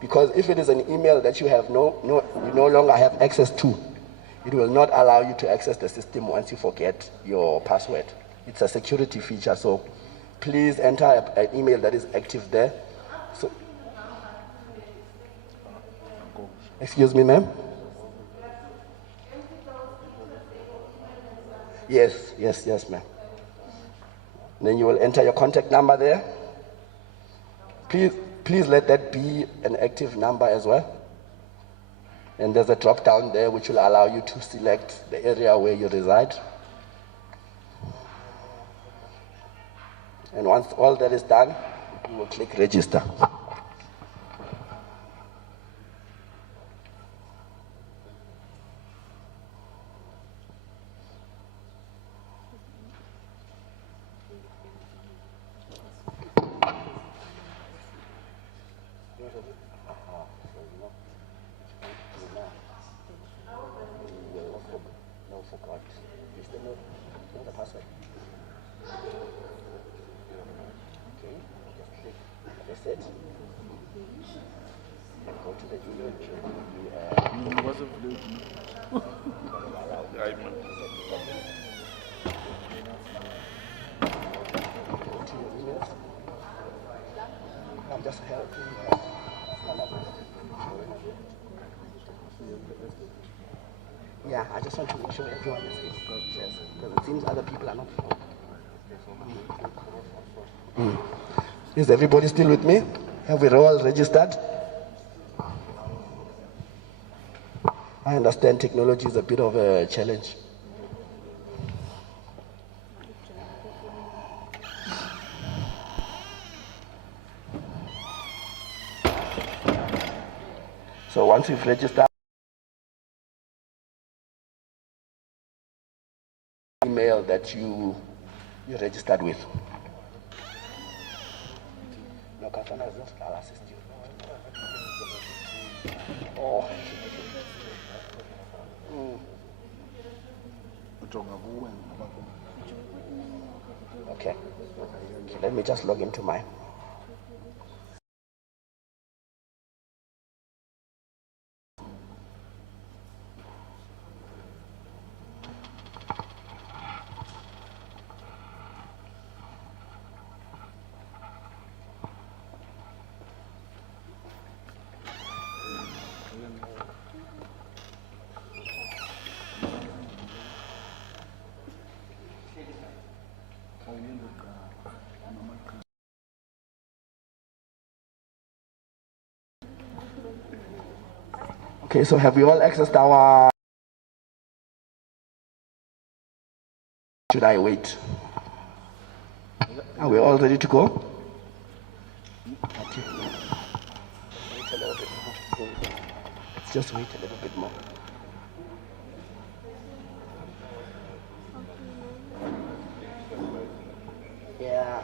Because if it is an email that you have you no longer have access to, it will not allow you to access the system once you forget your password. It's a security feature, so please enter an email that is active there. So, excuse me, ma'am? Yes, ma'am. Then you will enter your contact number there. Please let that be an active number as well. And there's a drop down there which will allow you to select the area where you reside. And once all that is done, You will click register. No, forgot. You still know the password? Okay, just click reset. And go to the email. Go to your emails. I'm just helping. Yeah, I just want to make sure everyone is in because it seems other people are not. Is everybody still with me? Have we all registered? I understand technology is a bit of a challenge. So once you've registered, email that you registered with. No, Katana is not. I'll assist you. Oh. Okay. Let me just log into mine. Okay, so have we all accessed our... Should I wait? Are we all ready to go? Okay. Wait a little bit more. Let's just wait a little bit more. Yeah.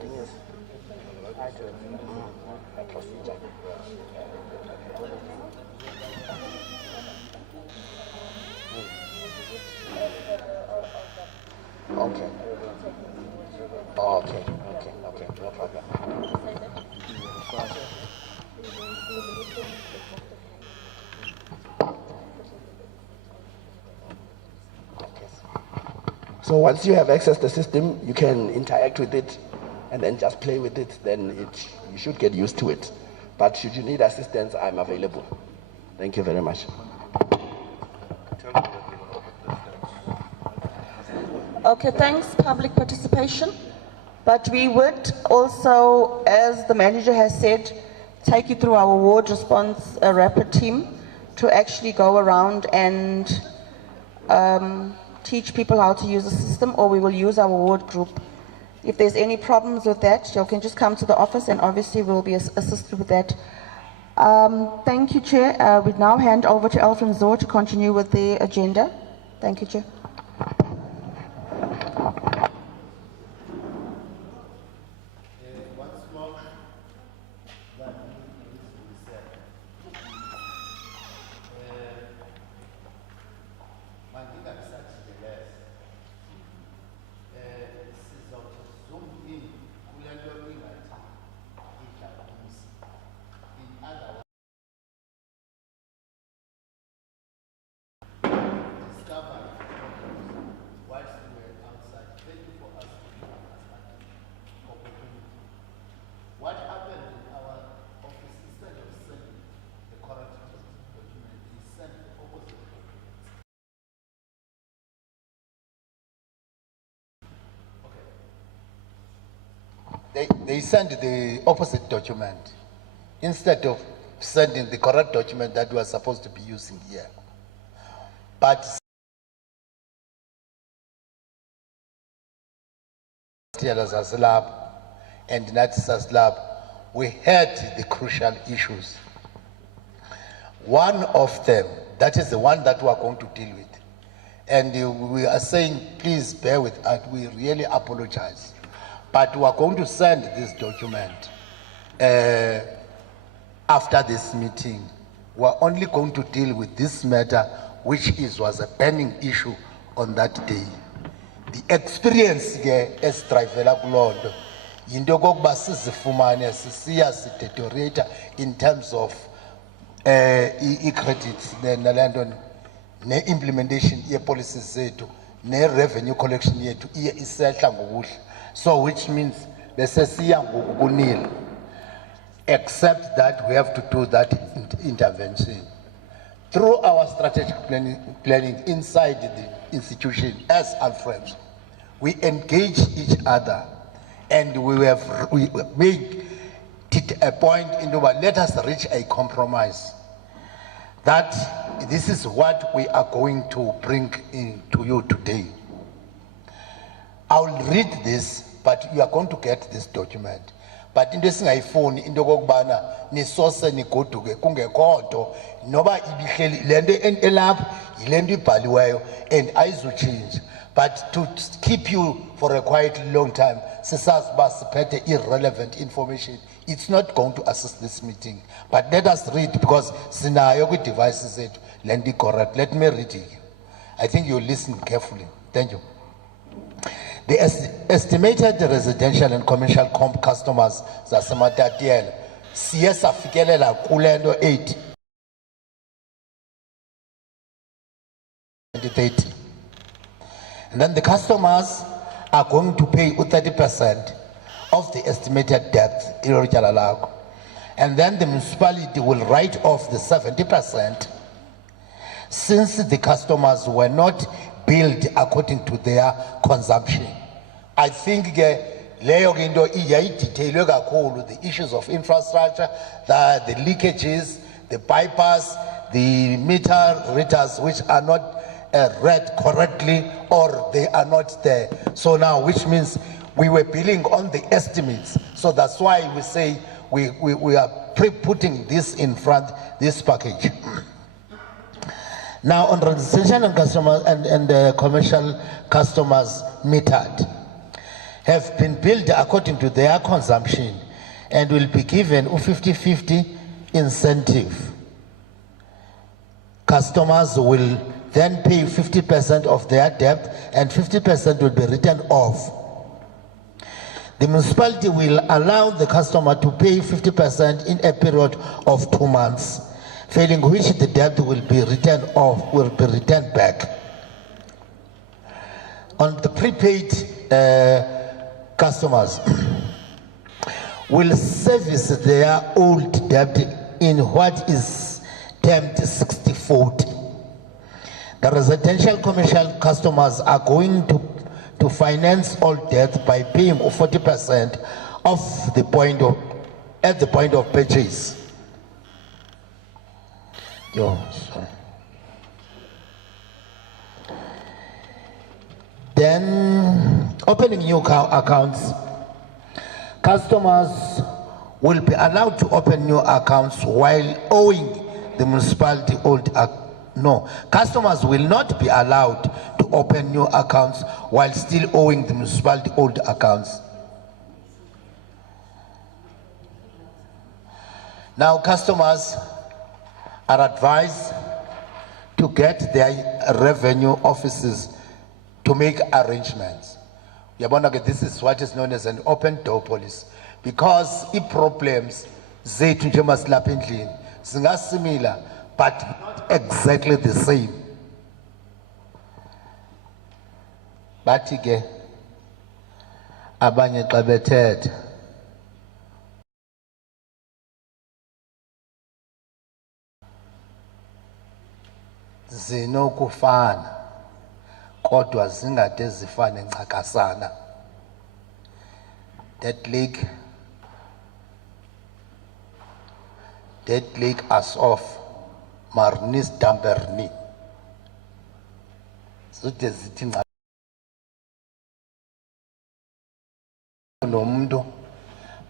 Thing is, I do a procedure. Okay. Okay, no problem. So once you have accessed the system, you can interact with it and then just play with it, then you should get used to it. But should you need assistance, I'm available. Thank you very much. Okay, thanks, public participation. But we would also, as the manager has said, take you through our ward response rapid team to actually go around and teach people how to use the system, or we will use our ward group. If there's any problems with that, you can just come to the office and obviously we'll be assisted with that. Thank you, Chair. We now hand over to Alfred Zor to continue with the agenda. Thank you, Chair. They sent the opposite document instead of sending the correct document that we are supposed to be using here. But Zaslab and not Zaslab, we had the crucial issues. One of them, that is the one that we are going to deal with. And we are saying, please bear with us, we really apologize. But we are going to send this document after this meeting. We are only going to deal with this matter, which was a pending issue on that day. The experience as Trivela Kulondo, Indogogba Sizifumane, Sisia deteriorate in terms of credits, the implementation of policies, revenue collection yetu isehla ngokuhle. So which means besesiya ngokunil, except that we have to do that intervention through our strategic planning inside the institution as Alfred. We engage each other and we made it a point in the let us reach a compromise that this is what we are going to bring to you today. I'll read this, but you are going to get this document. But in this iPhone, in the Gogbana, ni source ni go to kungekonto, noba ibihleli lende en elab, ilendi baliweyo, and I will change. But to keep you for a quite long time, sisas bas pete irrelevant information, it's not going to assist this meeting. But let us read, because sinayogu devices it, lendi correct. Let me read it. I think you'll listen carefully. Thank you. The estimated residential and commercial customers Matatiele, siya fikelela kulendo 8 2030. And then the customers are going to pay 30% of the estimated debt. And then the municipality will write off the 70% since the customers were not billed according to their consumption. I think the issues of infrastructure, the leakages, the bypass, the meter readers which are not read correctly or they are not there. So now, which means we were billing on the estimates. So that's why we say we are putting this in front, this package. Now, on residential and customers and commercial customers metered have been billed according to their consumption and will be given a 50-50 incentive. Customers will then pay 50% of their debt and 50% will be written off. The municipality will allow the customer to pay 50% in a period of 2 months, failing which the debt will be written off, will be returned back. On the prepaid customers will service their old debt in what is termed 60-40. The residential commercial customers are going to finance all debt by paying 40% of the point of at the point of purchase. Then opening new accounts. Customers will be allowed to open new accounts while owing the municipality old no, customers will not be allowed to open new accounts while still owing the municipality old accounts. Now, customers are advised to get their revenue offices to make arrangements. This is what is known as an open door policy, because problems zethu nje masilapha endlini zingasimila but not exactly the same. Bathi ke abanye xa bethetha zinokufana kodwa zingade zifane ncakasana. That lake as of Marnis Damberni. So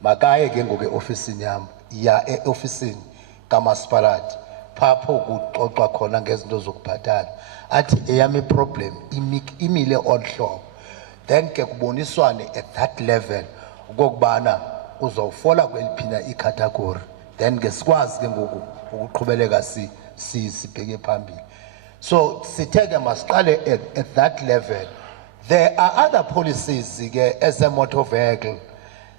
makaye ke ngoku eofisini yam ya eofisini kamasipalati phapho kuxoxwa khona ngezinto zokubhatala athi eyam iproblem imile on hlobo then ke kuboniswane at that level ukokubana uzawufola kweliphina ikhathagori then ke sikwazi ke ngoku ukuqhubeleka sibheke phambili. So sithe ke masiqale at that level. There are other policies ke as a motor vehicle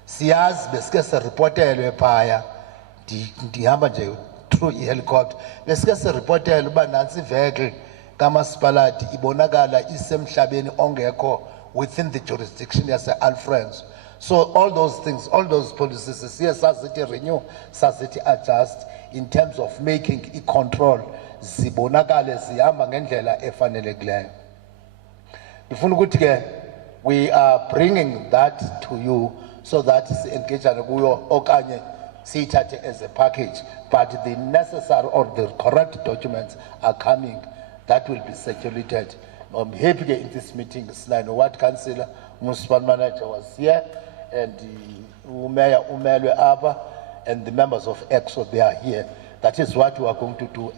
siyazi besike siripotelwe phaya ndihamba nje through i-helicopter besike siripotelwe uba nantsi ivehicle kamasipalati ibonakala isemhlabeni ongekho within the jurisdiction yase-Alfrens. So all those things, all those policies siye sazithi renew sazithi adjust in terms of making i-control zibonakale zihamba ngendlela efanelekileyo. Ndifuna ukuthi ke we are bringing that to you so that si-engagane kuyo okanye siyithathe as a package, but the necessary or the correct documents are coming that will be circulated. I'm happy in this meeting, Slino Ward Councillor, Municipal Manager was here, and the Mayor Umelwe Aba, and the members of EXO, they are here. That is what we are going to do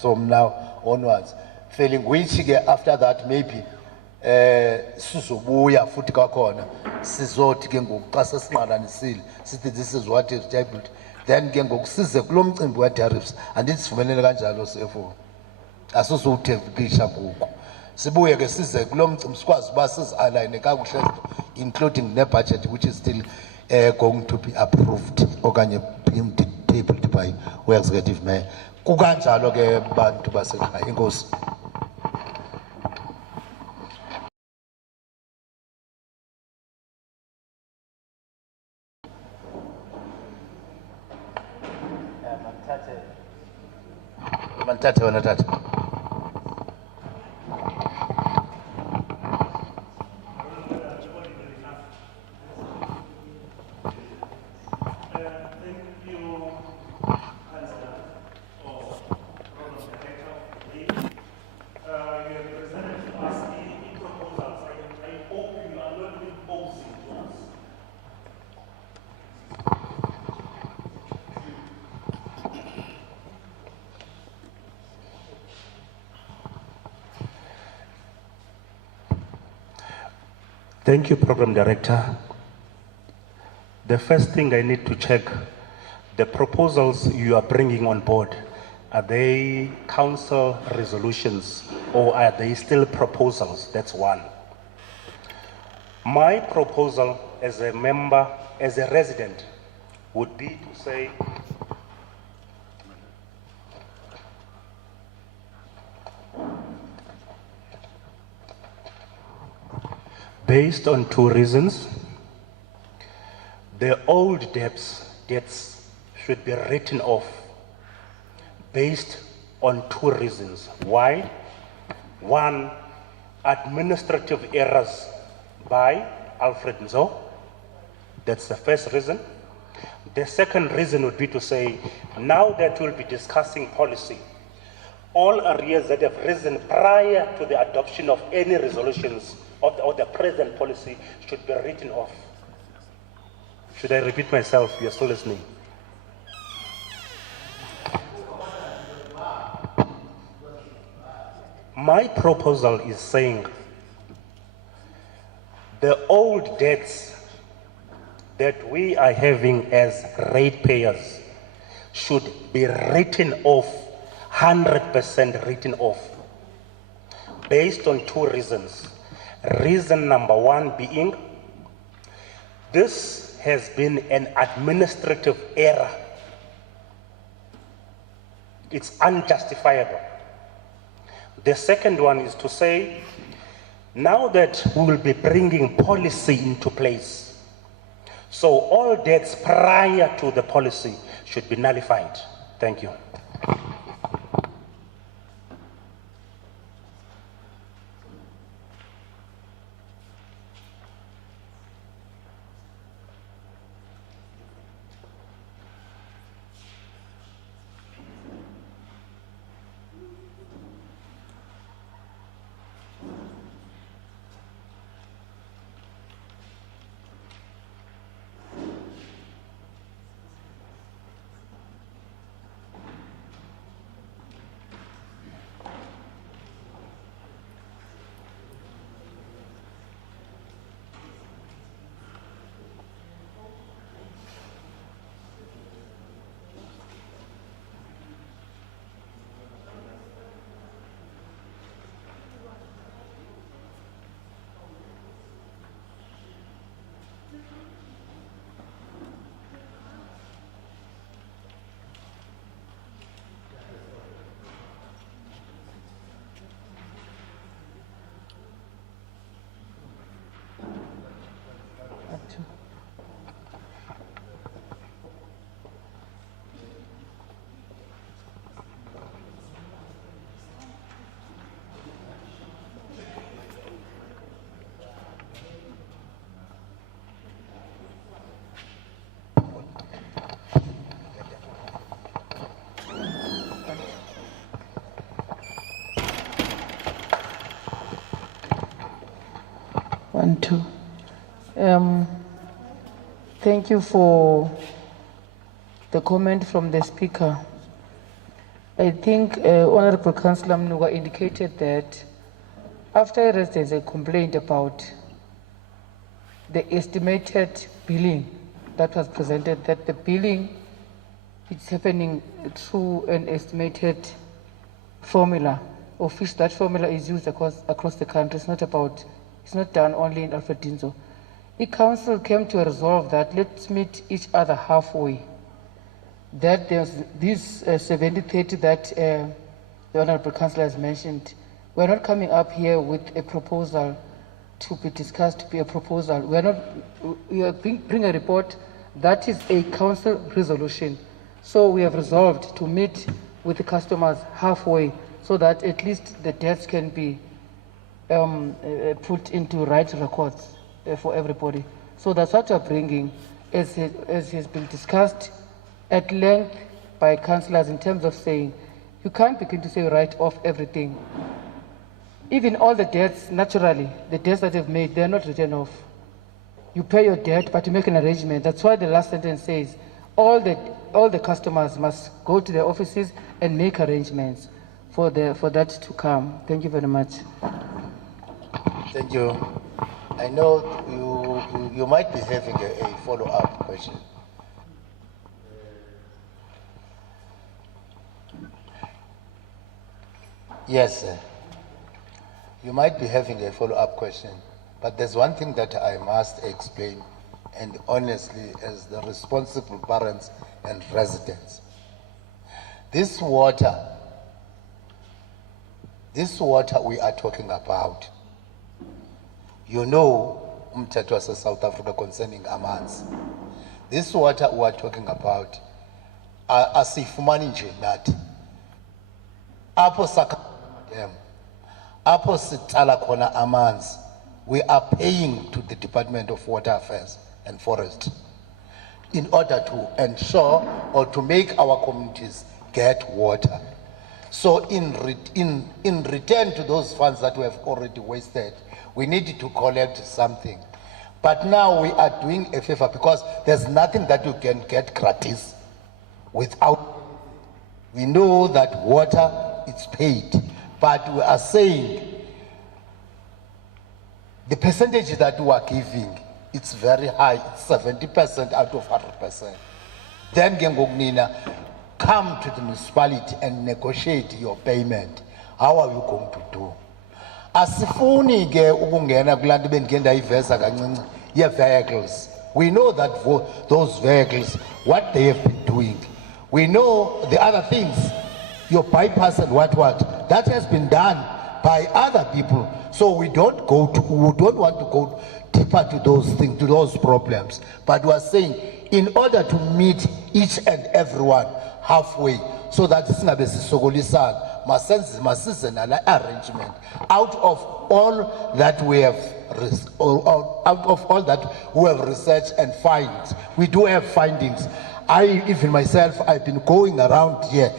from now onwards. Failing which, after that, maybe, Susubuya, Futikakona, Sizot, Gengo, Passasman, and Seal, this is what is tabled. Then Gengo, Size, Glum, and tariffs, and it's for Veneranjalo Sefo. Asusu Bishabu. Sibuye ke size kulomcimbi sikwazi uba sizalign kakuhle including the budget which is still going to be approved okanye tabled by we-executive mayor. Kukanjalo ke bantu basekhaya. Inkosi. Matatiele wena tata. Thank you, Program Director. The first thing I need to check, the proposals you are bringing on board, are they council resolutions or are they still proposals? That's one. My proposal as a member, as a resident, would be to say, based on two reasons, the old debts should be written off based on two reasons. Why? One, administrative errors by Alfred Nzo. That's the first reason. The second reason would be to say, now that we'll be discussing policy, all arrears that have risen prior to the adoption of any resolutions or the present policy should be written off. Should I repeat myself? You're still listening. My proposal is saying the old debts that we are having as ratepayers should be written off, 100% written off, based on two reasons. Reason number one being, this has been an administrative error. It's unjustifiable. The second one is to say, now that we will be bringing policy into place, so all debts prior to the policy should be nullified. Thank you. Thank you for the comment from the speaker. I think Honorable Councillor Mnuga indicated that after residents had complained about the estimated billing that was presented, that the billing is happening through an estimated formula, of which that formula is used across the country. It's not done only in Alfred Dinzo. The council came to a resolve that let's meet each other halfway. That there's this 70-30 that the Honorable Councillor has mentioned. We're not coming up here with a proposal to be discussed, to be a proposal. We are bring a report that is a council resolution. So we have resolved to meet with the customers halfway so that at least the debts can be put into right records for everybody. So that's what we're bringing, as has been discussed at length by councillors in terms of saying, you can't begin to say write off everything. Even all the debts, naturally, the debts that you've made, they're not written off. You pay your debt, but you make an arrangement. That's why the last sentence says, all the customers must go to their offices and make arrangements for that to come. Thank you very much. Thank you. I know you might be having a follow-up question. Yes, sir. You might be having a follow-up question, but there's one thing that I must explain, and honestly, as the responsible parents and residents. This water we are talking about, you know, umthetho wase South Africa concerning amanzi. This water we are talking about, asifumani nje nathi. Apho sakha dam, apho sitsala khona amanzi, we are paying to the Department of Water Affairs and Forest in order to ensure or to make our communities get water. So in return to those funds that we have already wasted, we need to collect something. But now we are doing a favor because there's nothing that you can get gratis without. We know that water is paid, but we are saying the percentage that we are giving, it's very high. It's 70% out of 100%. Then Gengognina, come to the municipality and negotiate your payment. How are you going to do? Asifuni ke ukungena kulantu bengenda ivesa kancinci ye vehicles. We know that for those vehicles what they have been doing. We know the other things, your bypass and what that has been done by other people. So we don't want to go deeper to those things, to those problems. But we are saying, in order to meet each and everyone halfway, so that singabe sisokolisana, masenze nala arrangement out of all that we have researched and finds. We do have findings. Even myself, I've been going around here,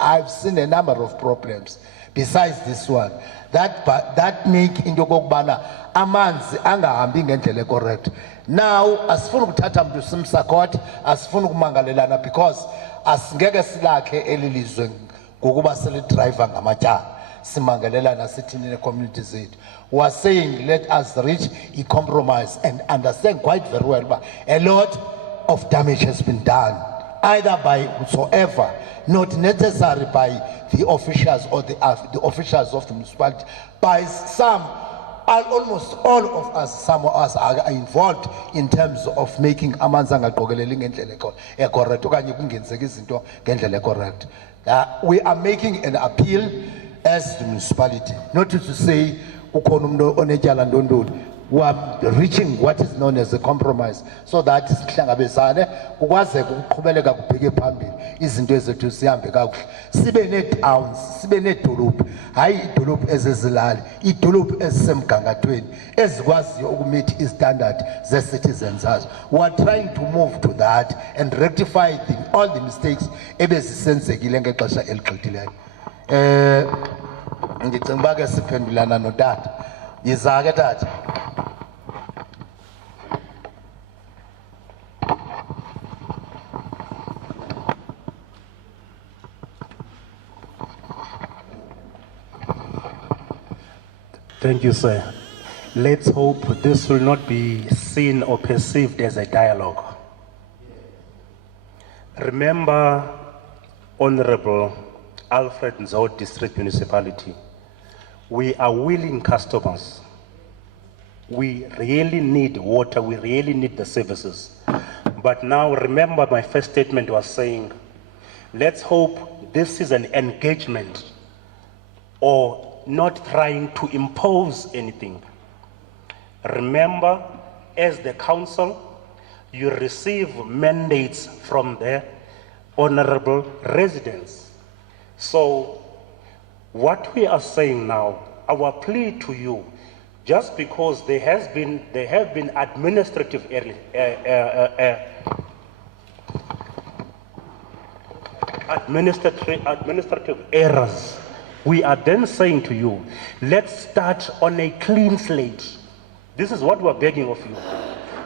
I've seen a number of problems besides this one. That make into kokubana amanzi angahambi ngendlela correct. Now, asifuna ukuthatha mntu simsakot, asifuna ukumangalelana because asingeke silakhe elilizwe ngokuba sele driver ngamatyala. Simangalelana sithini community zethu. We are saying let us reach a compromise and understand quite very well but a lot of damage has been done either by whatsoever, not necessarily by the officials or the officials of the municipality, by some, almost all of us, some of us are involved in terms of making amanzi angaqokeleli ngendlela correct okanye kungenzeka izinto ngendlela correct. We are making an appeal as the municipality, not to say we are reaching what is known as a compromise, so that sihlangabezane ukwaze ukuqhubeleka kubheke phambili izinto ezethu sihambe kakuhle, sibe ne-towns, sibe ne-dolophu, hayi idolophu ezezilali, idolophu ezisemgangathweni ezikwaziyo ukumeet i-standard ze-citizens zazo. We are trying to move to that and rectify all the mistakes ebezisenzekile ngexesha eligqithileyo. Ndicinga uba ke siphendulana notata. Yizake tata. Thank you, sir. Let's hope this will not be seen or perceived as a dialogue. Remember, Honorable Alfred Nzo District Municipality, we are willing customers. We really need water, we really need the services. But now remember, my first statement was saying, let's hope this is an engagement or not trying to impose anything. Remember, as the council, you receive mandates from the honorable residents. So what we are saying now, our plea to you, just because there have been administrative errors, we are then saying to you, let's start on a clean slate. This is what we're begging of you.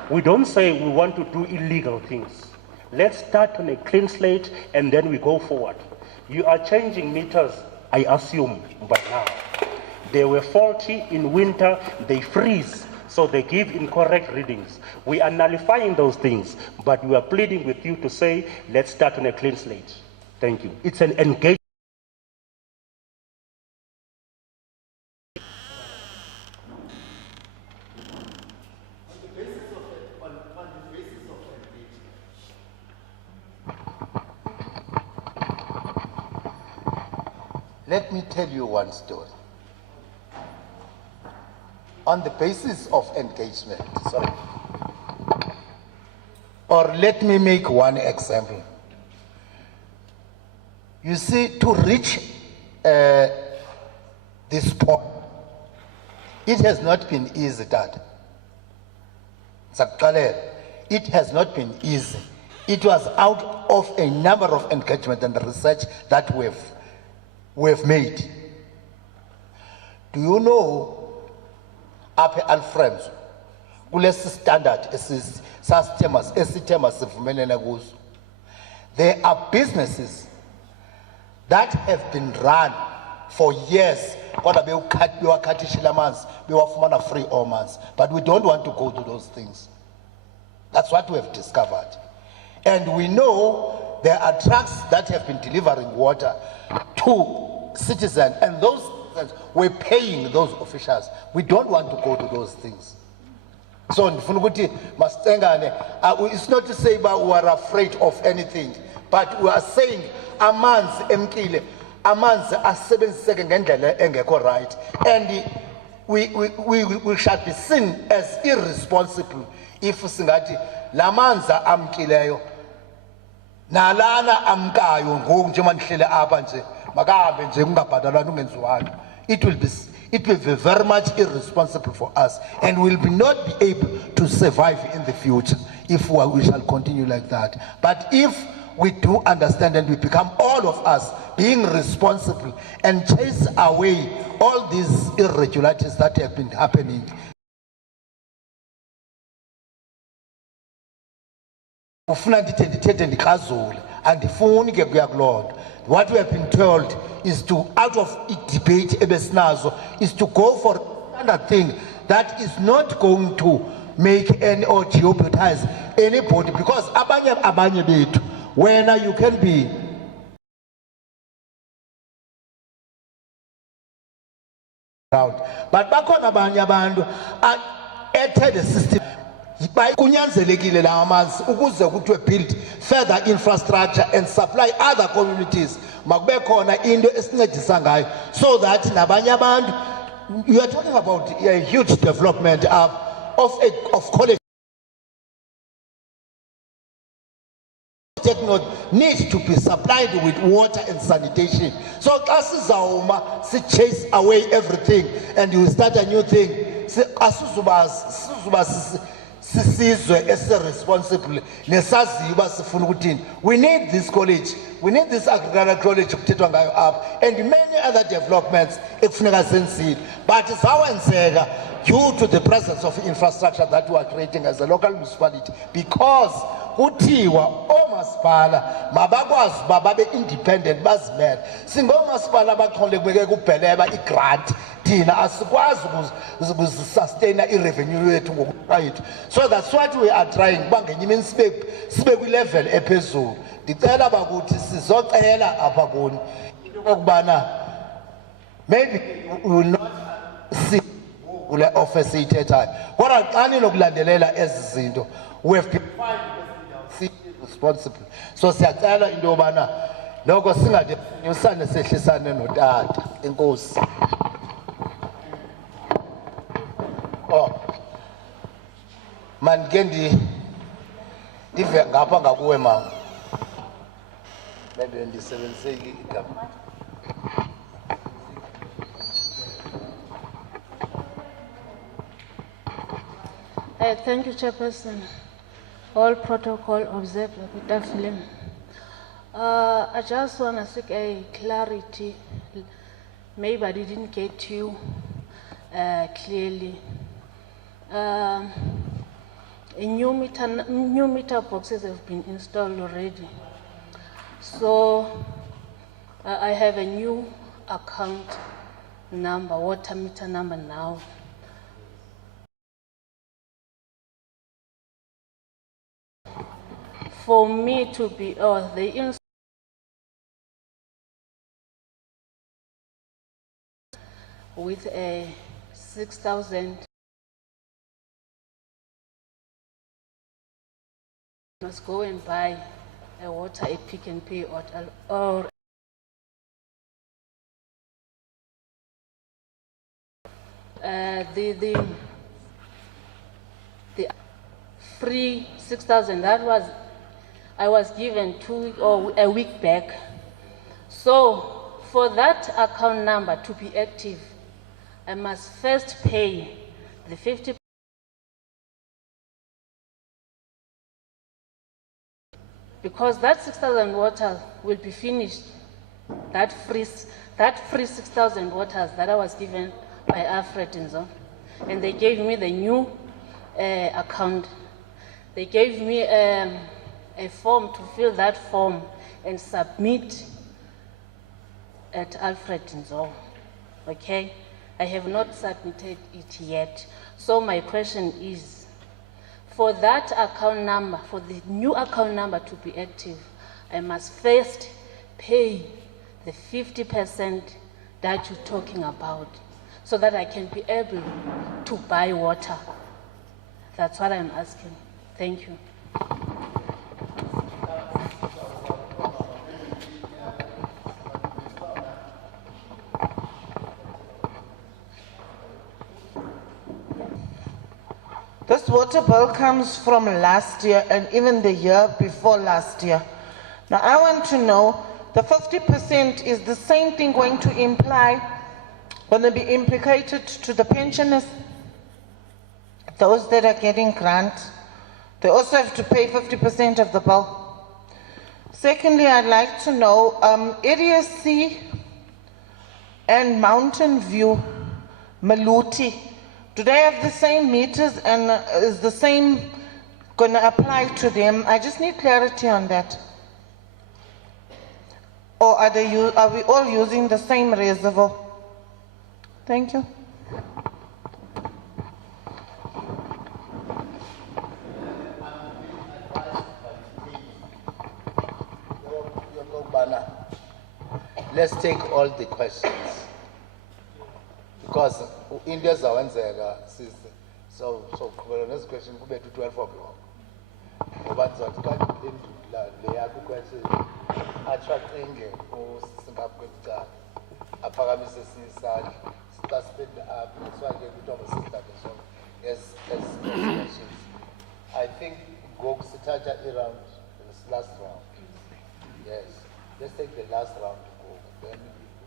We don't say we want to do illegal things. Let's start on a clean slate and then we go forward. You are changing meters, I assume, by now. They were faulty in winter, they freeze, so they give incorrect readings. We are nullifying those things, but we are pleading with you to say, let's start on a clean slate. Thank you. It's an engagement. Let me tell you one story. On the basis of engagement, sorry. Or let me make one example. You see, to reach this point, it has not been easy, Dad. It has not been easy. It was out of a number of engagement and research that we've made. Do you know, up at Alfrems, standard there are businesses that have been run for years, but we don't want to go to those things. That's what we have discovered. And we know there are trucks that have been delivering water to citizens, and those we're paying those officials. We don't want to go to those things. So it's not to say that we are afraid of anything, but we are saying amanzi emkile, amanzi asebenziseke ngendlela engekho right, and we shall be seen as irresponsible if singathi lamanza amkileyo nalana amkayo ngoku nje manihlele apha nje makahambe nje kungabhatalwana ungenziwanga. It will be very much irresponsible for us, and will not be able to survive in the future if we shall continue like that. But if we do understand and we become, all of us, being responsible and chase away all these irregularities that have been happening, what we have been told is to, out of debate, is to go for another thing that is not going to make any or jeopardize anybody, because abanye betu, when you can be around, but bakhona abanye abantu entered the system. Kunyanzelekile la amanzi ukuze kuthiwe build further infrastructure and supply other communities, makube khona into esincedisa ngayo, so that nabanye abantu, you are talking about a huge development of college needs to be supplied with water and sanitation. So kasizawuma si chase away everything and you start a new thing, sisizwe responsible nesaziyo uba sifuna ukuthini. We need this college, we need this agricultural college kuthethwa ngayo apha, and many other developments ekufuneka zenzile, but zawenzeka due to the presence of infrastructure that we are creating as a local municipality, because kuthiwa oomasipala mabakwazi uba babe independent bazimele. Singoomasipala abaxhomekeke kubheleba igrant, thina asikwazi ukusustaina irevenue yethu ngokuqayithu. So that's what we are trying uba ngenye imini sibe kwilevel ephezulu. Ndicela bakuthi sizocela apha kuni into okubana maybe we will not see kule office ithethayo, kodwa xa ninokulandelela ezi zinto we have been responsible. So siyacela into yobana noko singadenyusane sehlisane notata. Enkosi. Man ke ndive ngapha ngakuwe mama. Maybe ndisebenzise igama. Thank you, Chairperson. All protocol observed. I just want to seek a clarity. Maybe I didn't get you clearly. New meter boxes have been installed already. So I have a new account number, water meter number now. For me to be, the with a 6,000 must go and buy a water at Pick and Pay or the free 6,000 that I was given a week back. So for that account number to be active, I must first pay the 50%. Because that 6,000 water will be finished, that free 6,000 waters that I was given by Alfred and so, and they gave me the new account. They gave me a form to fill that form and submit at Alfred and so. Okay, I have not submitted it yet. So my question is, for that account number, for the new account number to be active, I must first pay the 50% that you're talking about so that I can be able to buy water. That's what I'm asking. Thank you. This water bill comes from last year and even the year before last year. Now I want to know, the 50% is the same thing going to be implicated to the pensioners, those that are getting grant? They also have to pay 50% of the bill. Secondly, I'd like to know, Area C and Mountain View, Maluti, do they have the same meters and is the same going to apply to them? I just need clarity on that. Or are we all using the same reservoir? Thank you. Let's take all the questions. Because India's the ones so this question could be to 12 o'clock. But the question attracting Singapore, a parameter suspend so I get rid of a sister. Yes, questions. I think go Sitaja around this last round. Yes, let's take the last round to go. Then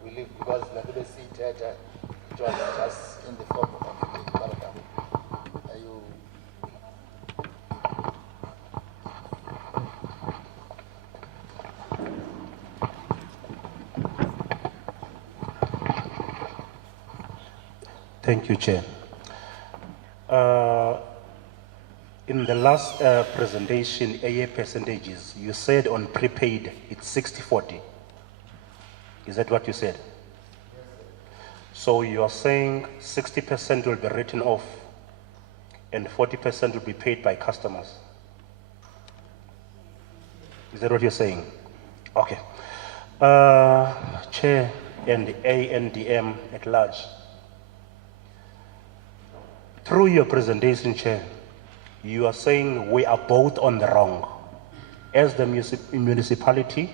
we leave because like the seat it was just in the form of a paragraph. Are you? Thank you, Chair. In the last presentation, AA percentages, you said on prepaid it's 60-40. Is that what you said? So you are saying 60% will be written off and 40% will be paid by customers. Is that what you're saying? Okay. Chair and ANDM at large. Through your presentation, Chair, you are saying we are both on the wrong, as the municipality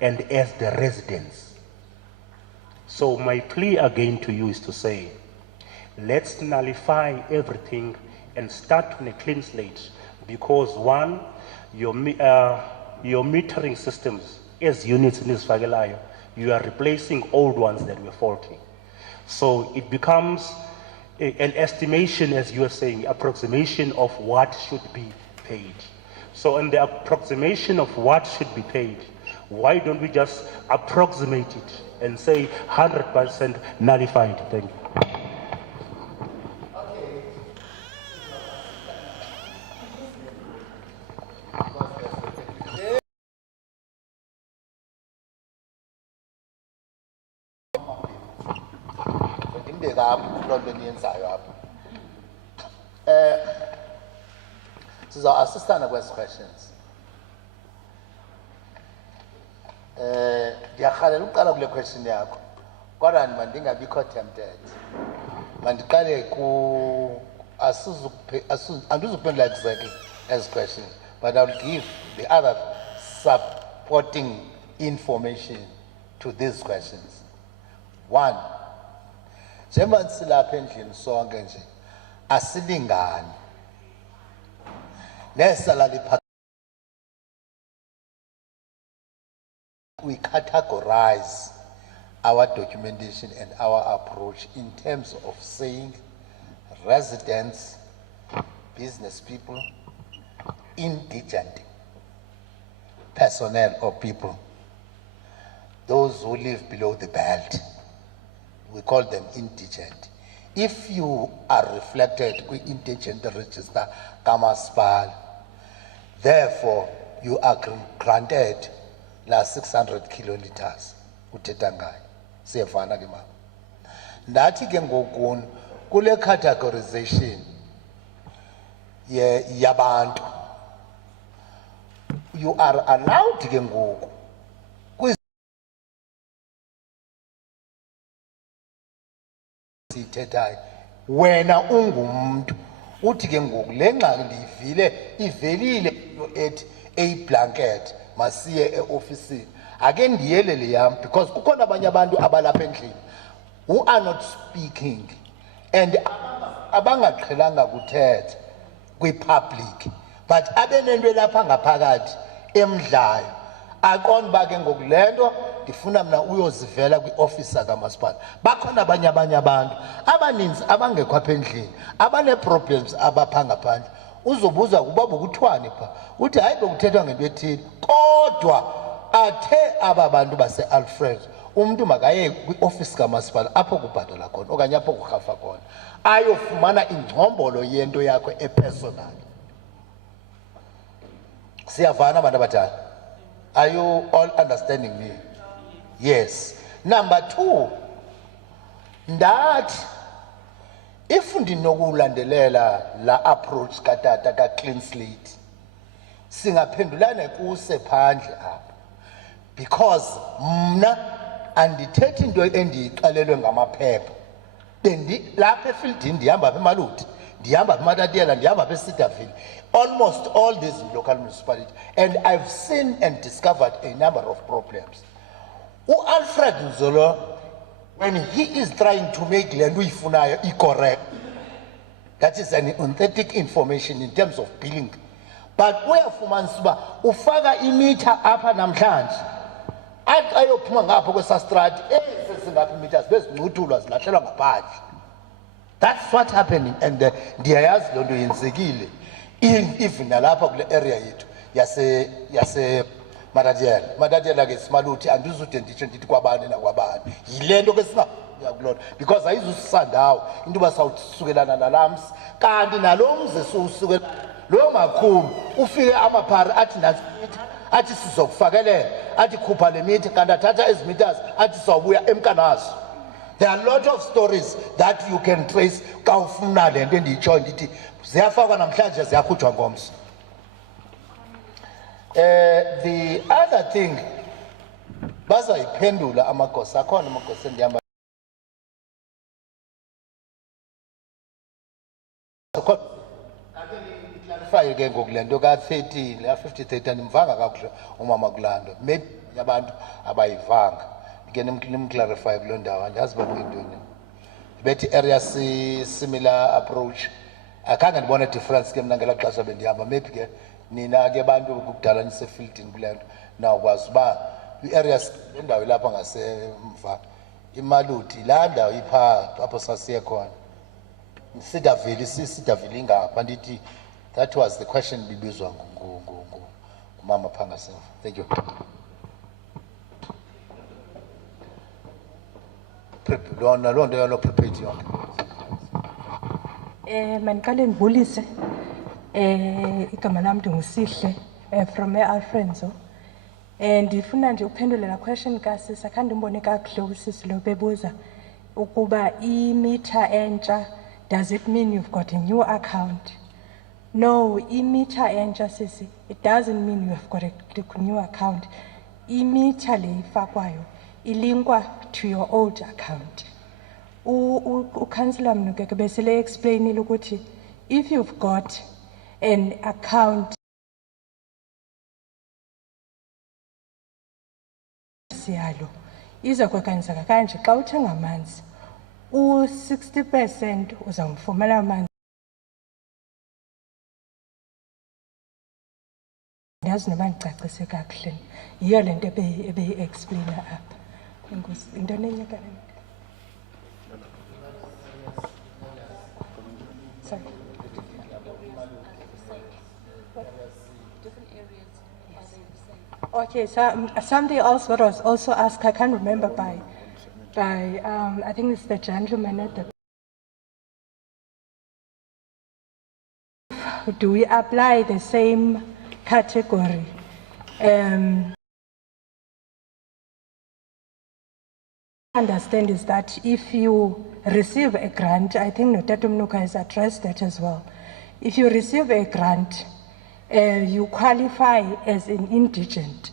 and as the residents. So my plea again to you is to say, let's nullify everything and start on a clean slate, because one, your metering systems as units in this Fagelayo, you are replacing old ones that were faulty. So it becomes an estimation, as you are saying, approximation of what should be paid. So in the approximation of what should be paid, why don't we just approximate it and say 100% nullified? Thank you. So our assistant has questions. Ndiyakhalela uqala kule question yakho. Kodwa mandingabikho tempted. Mandiqale ku andizuphendula exactly as questions, but I'll give the other supporting information to these questions. One, njengoba silapha endlini sonke nje asilingani. We categorize our documentation and our approach in terms of saying residents, business people, indigent personnel or people, those who live below the belt, we call them indigent. If you are reflected with indigent register, Kamaspal, therefore you are granted la 600 kiloliters utetangai siyavana ke mama. Ndathi ke ngokuni kule categorization yabantu you are allowed ke ngoku kwizithethayo wena ungumntu uthi ke ngoku le ngxaki ndiyivile ivelile ethi a blanket masiye e-ofisini ake ndiyelele yam because kukhona abanye abantu abalapha endlini who are not speaking and abangaqhelanga kuthetha kwi-public but abenento elapha ngaphakathi emdlayo aqonda uba ke ngoku le nto ndifuna mna uyozivela kwi-ofisi kamasipala. Bakhona abanye abantu abaninzi abangekho apha endlini abanee-problems abapha ngaphandle. Uzobuza kuba bokuthiwani pha uthi hayi bekuthethwa ngento ethile kodwa athe aba bantu base-Alfred umntu makaye kwi-ofisi kamasipala apho kubhatala khona okanye apho kurhafa khona ayofumana ingcombolo yento yakho epersonal. Siyavana abantu abadala? Are you all understanding me? Yes. Number two, ndathi if ndinokulandelela la approach katata ka clean slate singaphendulana kuse phandle apha because mna andithethi into endiyiqalelwe ngamaphepha lapha efieldini ndihamba apha eMaluti ndihamba apha eMatatiele ndihamba apha eCedarville, almost all these local municipalities, and I've seen and discovered a number of problems. Alfred Nzolo, when he is trying to make land uyifunayo correct, that is an authentic information in terms of billing, but uyafumanisa uba ufaka imitha apha namhlanje athi ayophuma ngapho kwesastrati sesingaphi imeters bezincuthulwa zilahlelwa ngaphandle. That's what happening, and ndiyayazi loo nto yenzekile even nalapha kule area yethu yase Matatiele ke simaluthi andizude nditsho ndithi kwabani nakwabani yile nto ke uyakulona because ayizusisandawo into basawusukelana nalams kanti nalomze susuke lo makhulu ufike amaphari athi nathi athi sizokufakelela athi khupha le mithi kanti athatha ezi meters athi sawubuya emkanazo. There are a lot of stories that you can trace ka ufuna le nto endiyitsho ndithi ziyafakwa namhlanje ziyakhutshwa ngomso. The other thing bazayiphendula amagosa akhona amagosa endihamba clarify ke ngokulento ka 13 la 50 andimvanga kakuhle umama kulando maybe abantu abayivanga ke nimclarify kuloo ndawo andazi bakuyintoni bethi area similar approach akhange ndibone difference ke mna ngelaa xesha bendihamba maybe ke nina ke bantu kudala nisefieldini kule nto nawukwazi uba i-areas le ndawo ilapha ngasemva imaluti laa ndawo iphaa apho sasiye khona sidavile ingapha ndithi that was the question bibizwa ngumama phaa ngasemva. Thank you. Loo nto yalo prepared yonke. Maniqale ndibulise igama lam ndingusihle from eAlfrenzo. Ndifuna nje ukuphendulela question kasisi akhange ndimbone kakuhle usisi lo bebuza ukuba imitha entsha does it mean you've got a new account? No, imitha entsha sisi it doesn't mean you have got a new account. Imitha le ifakwayo ilinkwa to your old account. Ukansila Mnuke besele explainile ukuthi if you've got an account siyalo izakwekanisa kanje xa uthenga amanzi u60% uzamfumela amanzi ndazi noba ndicacise kakuhle yiyo le nto ebe-explaina apha. Enkosi into nenyaka sorry. Okay, so something else what was also asked, I can't remember by I think it's the gentleman at the. Do we apply the same category? Understand is that if you receive a grant, I think Notatu Mnuka has addressed that as well. If you receive a grant, you qualify as an indigent.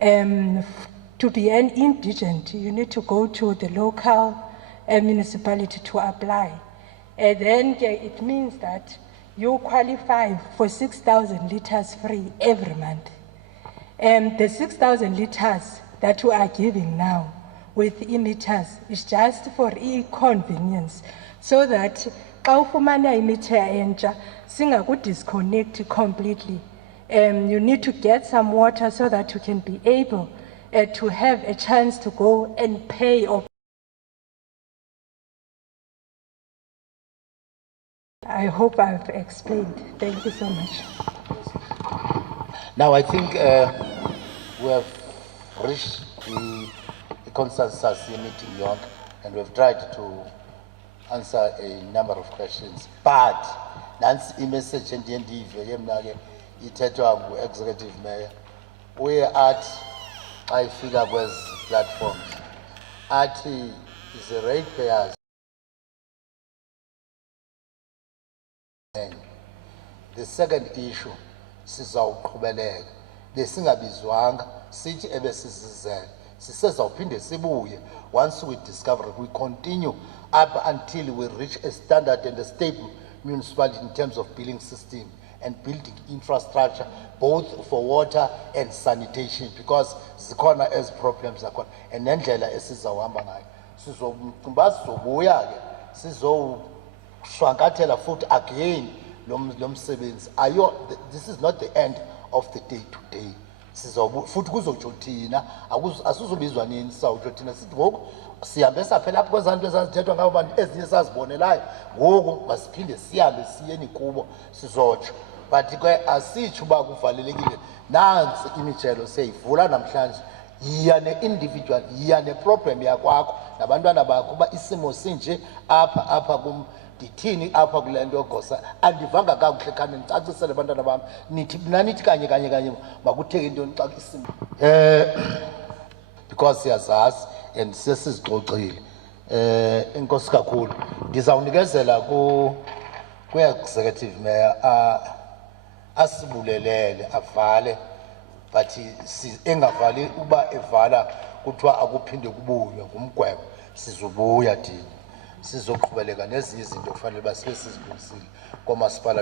To be an indigent, you need to go to the local municipality to apply. And then it means that you qualify for 6,000 liters free every month. The 6,000 liters that we are giving now with e-meters is just for e-convenience, so that xa ufumana imeter entsha singaku-disconnect completely. You need to get some water so that you can be able to have a chance to go and pay. I hope I've explained. Thank you so much. Now I think we have reached the consensus meeting, York, and we've tried to answer a number of questions. But Nancy message and the executive mayor, we at I figure was platforms. At is a ratepayers. The second issue, sizawuqhubeleka besingabizwanga sithi ebesisizele sisezawuphinde sibuye. Once we discover it, we continue up until we reach a standard and a stable municipality in terms of billing system and building infrastructure, both for water and sanitation, because zikhona as problems zakhona and nendlela esizawuhamba ngayo sizobuya ke sizoshwankathela futhi again lomsebenzi. This is not the end of the day today. Futhi kuzotsho thina asizobizwa nini sawutsho thina sithi ngoku sihambe saphela apho kwezanto ezazithethwa ngabo bantu ezinye sazibonelayo ngoku masiphinde sihambe siyeni kubo sizotsho. But ke asitsho uba kuvalelekile. Nansi imijelo siyayivula namhlanje yiya ne-individual, yiya ne-problem yakwakho nabantwana bakho uba isimo sinje apha kum ndithini apha kule nto yogosa andivanga kakuhle khane ndicacisele abantwana bam nanithi kanye makutheke intoni xa isimo because siyazazi and sesizixoxile. Inkosi kakhulu, ndizawunikezela ku-executive mayor asibulelele avale but engavali uba evala kuthiwa akuphinde kubuywe ngumgwebo. Sizobuya thina sizoqhubeleka nezinye izinto kufanele uba sibe sizibulisile koomasipala.